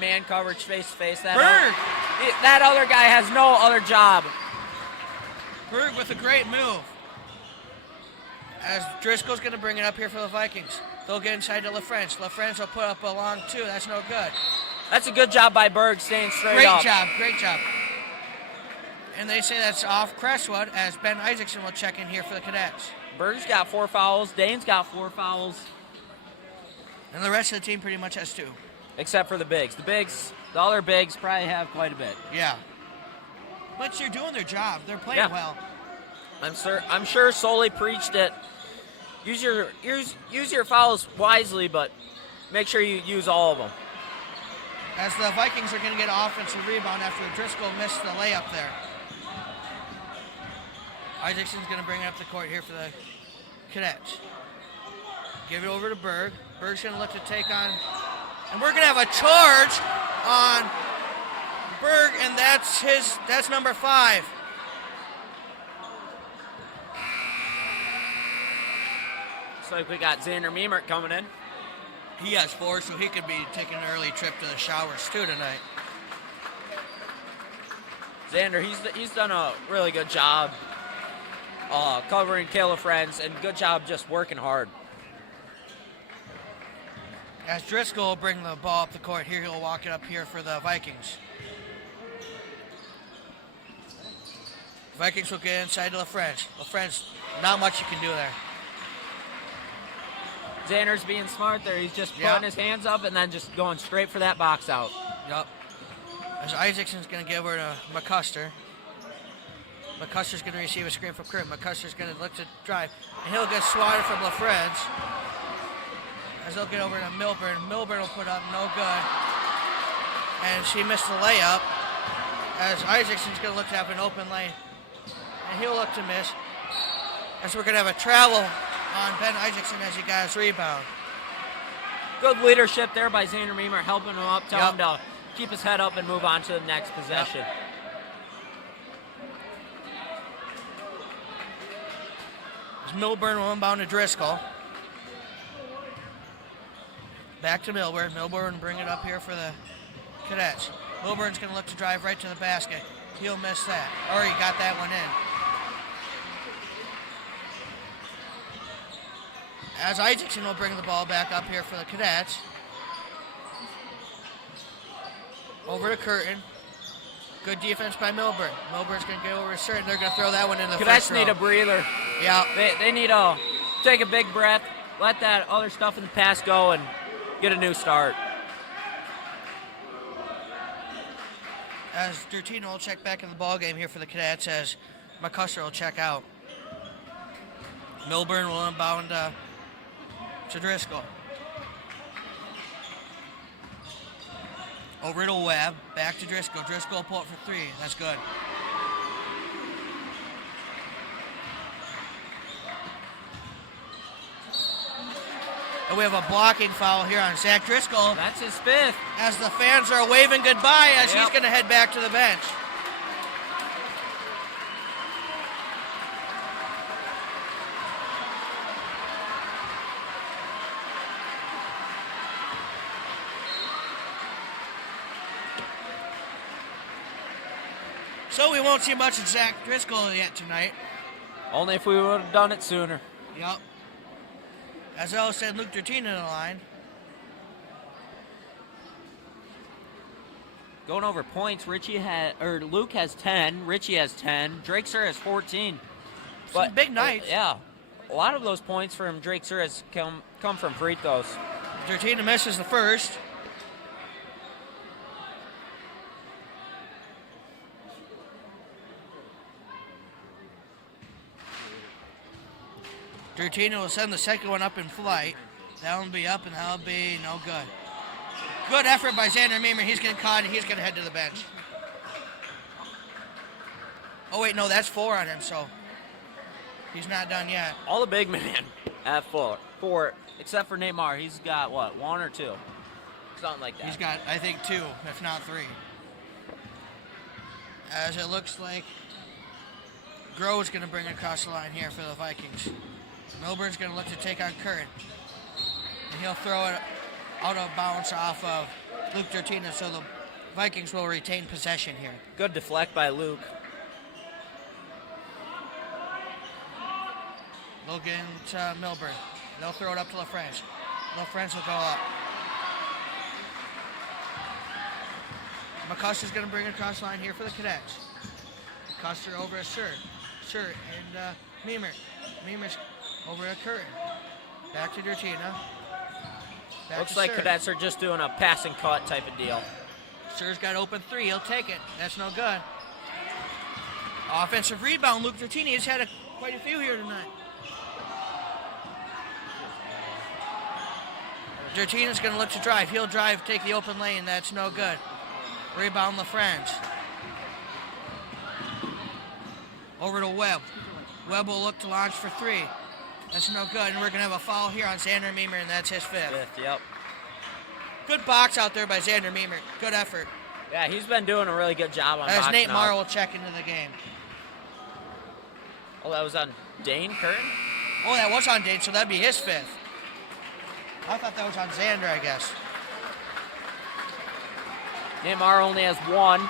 man coverage face to face. That other guy has no other job. Berg with a great move. As Driscoll's going to bring it up here for the Vikings. They'll get inside to LaFrench. LaFrench will put up a long 2. That's no good. That's a good job by Berg staying straight up. Great job. And they say that's off Crestwood as Ben Isaacson will check in here for the Cadets. Berg's got 4 fouls. Dane's got 4 fouls. And the rest of the team pretty much has 2. Except for the bigs. The other bigs probably have quite a bit. Yeah. But they're doing their job. They're playing well. I'm sure Soley preached it. Use your fouls wisely, but make sure you use all of them. As the Vikings are going to get an offensive rebound after Driscoll missed the layup there. Isaacson's going to bring it up the court here for the Cadets. Give it over to Berg. Berg's going to look to take on, and we're going to have a charge on Berg, and that's number 5. Looks like we got Xander Meemert coming in. He has 4, so he could be taking an early trip to the showers too tonight. Xander, he's done a really good job covering Caleb Friends, and good job just working hard. As Driscoll will bring the ball up the court here, he'll walk it up here for the Vikings. Vikings will get inside to LaFrench. LaFrench, not much you can do there. Xander's being smart there. He's just putting his hands up and then just going straight for that box out. Yep. As Isaacson's going to give her to McCuster. McCuster's going to receive a screen from Curtin. McCuster's going to look to drive. And he'll get swatted from LaFrench. As they'll get over to Milburn. Milburn will put up no good. And she missed the layup. As Isaacson's going to look to have an open lane. And he'll look to miss. As we're going to have a travel on Ben Isaacson as he got his rebound. Good leadership there by Xander Meemert, helping him up, telling him to keep his head up and move on to the next possession. As Milburn will inbound to Driscoll. Back to Milburn. Milburn will bring it up here for the Cadets. Milburn's going to look to drive right to the basket. He'll miss that. Or he got that one in. As Isaacson will bring the ball back up here for the Cadets. Over to Curtin. Good defense by Milburn. Milburn's going to get over a certain. They're going to throw that one in the Cadets first row. need a breather. Yeah. They need to take a big breath, let that other stuff in the past go, and get a new start. As Durtino will check back in the ball game here for the Cadets, as McCusker will check out. Milburn will inbound to Driscoll. Over to Webb, back to Driscoll. Driscoll will pull it for three. That's good. And we have a blocking foul here on Zach Driscoll. That's his fifth. As the fans are waving goodbye as he's going to head back to the bench. So we won't see much of Zach Driscoll yet tonight. Only if we would have done it sooner. Yep. As I said, Luke Durtina in the line. Going over points, Luke has 10, Richie has 10, Drake Sir has 14. Some big nights. Yeah. A lot of those points from Drake Sir has come from free throws. Durtina misses the first. Durtina will send the second one up in flight. That'll be up, and that'll be no good. Good effort by Xander Meemer. He's getting caught, and he's going to head to the bench. Oh, wait, no, that's 4 on him, so he's not done yet. All the big men at 4, except for Neymar. He's got, what, 1 or 2? Something like that. He's got, I think, 2, if not 3. As it looks like Grove's going to bring it across the line here for the Vikings. Milburn's going to look to take on Curran. And he'll throw it out of bounds off of Luke Durtina, so the Vikings will retain possession here. Good deflect by Luke. They'll get into Milburn. They'll throw it up to LaFrance. LaFrance will go up. McCuster's going to bring it across the line here for the Cadets. McCuster over to Sir and Meemer. Meemer's over to Curran. Back to Durtina. Looks like Cadets are just doing a pass and cut type of deal. Sir's got open 3. He'll take it. That's no good. Offensive rebound. Luke Durtina has had quite a few here tonight. Durtina's going to look to drive. He'll drive, take the open lane. That's no good. Rebound LaFrance. Over to Webb. Webb will look to launch for 3. That's no good, and we're going to have a foul here on Xander Meemer, and that's his 5th. Yep. Good box out there by Xander Meemer. Good effort. Yeah, he's been doing a really good job on as boxing Nate out. Marr will check into the game. Oh, that was on Dane Curtin? Oh, that was on Dane, so that'd be his 5th. I thought that was on Xander, I guess. Neymar only has 1.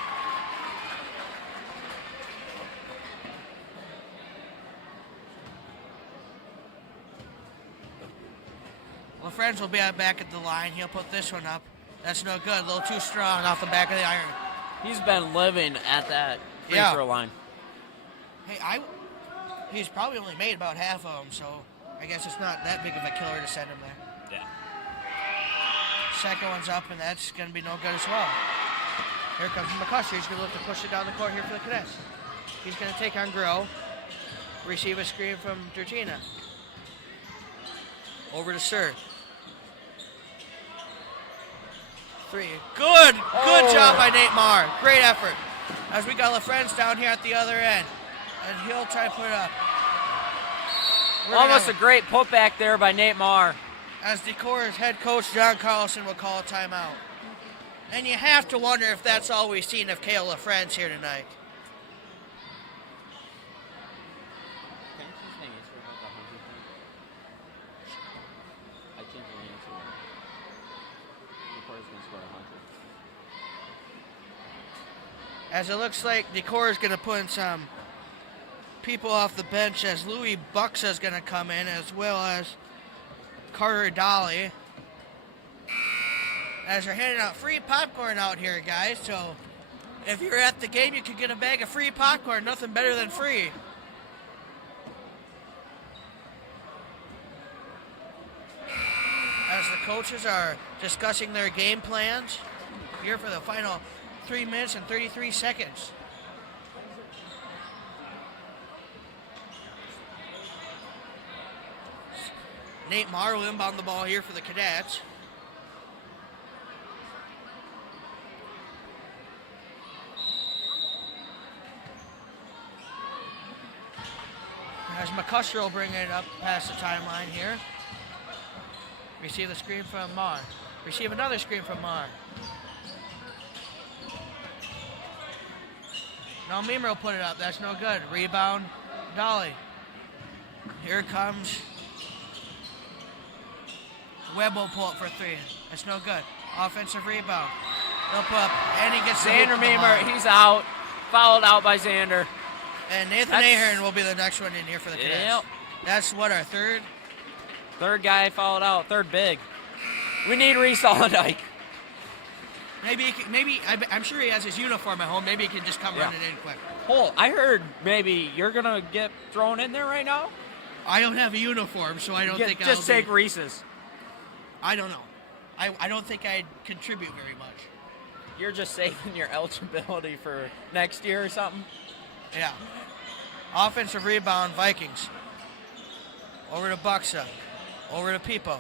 LaFrance will be back at the line. He'll put this one up. That's no good. A little too strong off the back of the iron. He's been living at that free throw line. Hey, he's probably only made about half of them, so I guess it's not that big of a killer to send him there. Yeah. Second one's up, and that's going to be no good as well. Here comes McCusker. He's going to look to push it down the court here for the Cadets. He's going to take on Groh. Receive a screen from Durtina. Over to Sir. 3. Good job by Nate Marr. Great effort. As we got LaFrance down here at the other end. And he'll try to put it up. Almost a great putback there by Nate Marr. As Decorah's head coach, John Carlson, will call a timeout. And you have to wonder if that's all we've seen of Kale LaFrance here tonight. As it looks like Decorah is going to put in some people off the bench, as Louis Buxa is going to come in, as well as Carter Dolly. as they're handing out free popcorn out here, guys. So if you're at the game, you could get a bag of free popcorn. Nothing better than free. As the coaches are discussing their game plans here for the final 3 minutes and 33 seconds. Nate Marr will inbound the ball here for the Cadets. As McCusker will bring it up past the timeline here. Receive the screen from Marr. Receive another screen from Marr. Now Meemer will put it up. That's no good. Rebound, Dolly. Here comes Webb will pull up for three. That's no good. Offensive rebound. They'll put up, and he gets the Xander Meemer, he's out. Fouled out by Xander. And Nathan Ahern will be the next one in here for the Cadets. Yep. That's what, our third? Third guy fouled out. Third big. We need Reese Allendike. I'm sure he has his uniform at home. Maybe he can just come running in quick. Holt, I heard maybe you're going to get thrown in there right now? I don't have a uniform, so I don't think I'll just take Reese's. I don't know. I don't think I'd contribute very much. You're just saving your eligibility for next year or something? Yeah. Offensive rebound, Vikings. Over to Buxa. Over to Peepo.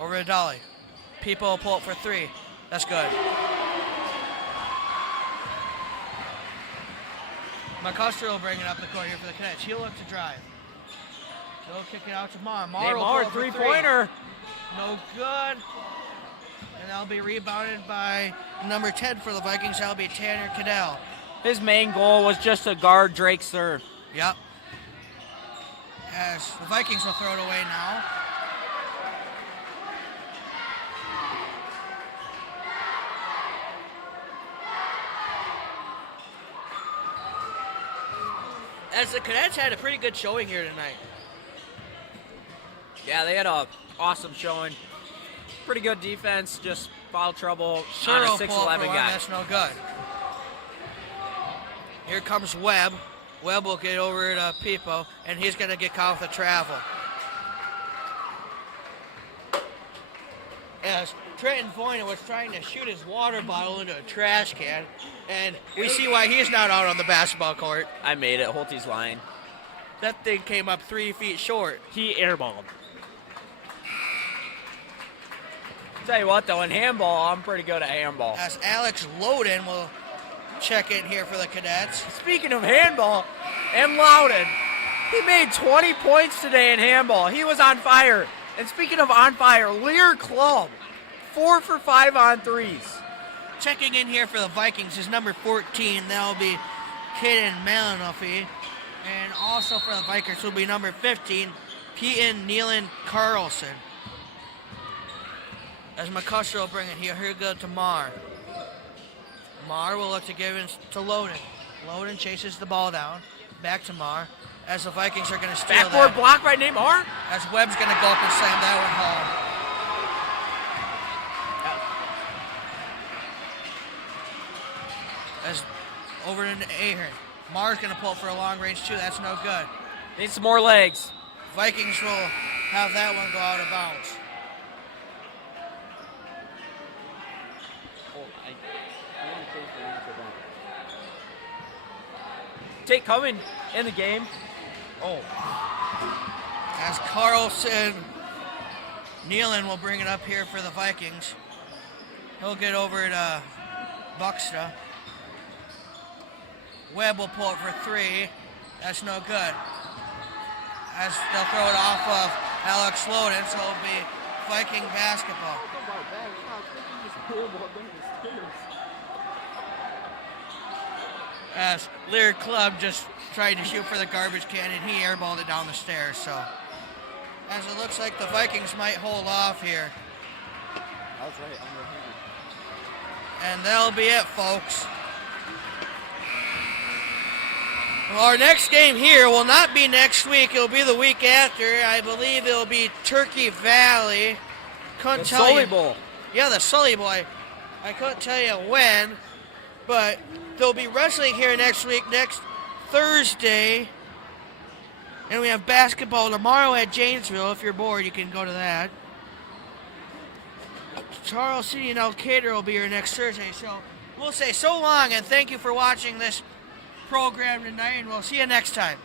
Over to Dolly. Peepo will pull up for three. That's good. McCusker will bring it up the court here for the Cadets. He'll look to drive. He'll kick it out to Marr. Marr, three-pointer. No good. And that'll be rebounded by number 10 for the Vikings. That'll be Tanner Cadell. His main goal was just to guard Drake serve. Yep. As the Vikings will throw it away now. As the Cadets had a pretty good showing here tonight. Yeah, they had a awesome showing. Pretty good defense, just foul trouble Sure, on a pull 6'11 up for one. guy. That's no good. Here comes Webb. Webb will get over to Peepo, and he's going to get caught with a travel. As Trenton Voyna was trying to shoot his water bottle into a trash can, and we see why he's not out on the basketball court. I made it. Holtzy's line. That thing came up 3 feet short. He airballed. Tell you what, though, in handball, I'm pretty good at handball. As Alex Loden will check in here for the Cadets. Speaking of handball, M. Loudon, he made 20 points today in handball. He was on fire. And speaking of on fire, Lear Club, 4 for 5 on threes. Checking in here for the Vikings is number 14. That will be Kaden Malinoffy. And also for the Vikings will be number 15, Keaton Nealon Carlson. As McCusker will bring it here. Here go to Marr. Marr will look to give it to Loden. Loden chases the ball down. Back to Marr. As the Vikings are going to steal Backboard that. block by Neymar. As Webb's going to go up and slam that one home. As over to Ahern. Marr's going to pull for a long range too. That's no good. Need some more legs. Vikings will have that one go out of bounds. Tate coming in the game. Oh. As Carlson, Nealon will bring it up here for the Vikings. He'll get over to Buxta. Webb will pull it for three. That's no good. As they'll throw it off of Alex Loden, so it'll be Viking basketball. As Lear Club just tried to shoot for the garbage can and he airballed it down the stairs. So as it looks like the Vikings might hold off here. That's right, on your hand. And that'll be it, folks. Well, our next game here will not be next week. It'll be the week after. I believe it'll be Turkey Valley. Couldn't The tell you. Sully Bowl. Yeah, the Sully Boy. I couldn't tell you when, but there'll be wrestling here next week, next Thursday. And we have basketball tomorrow at Janesville. If you're bored, you can go to that. Charles City and Elkader will be here next Thursday. So we'll say so long and thank you for watching this program tonight, and we'll see you next time.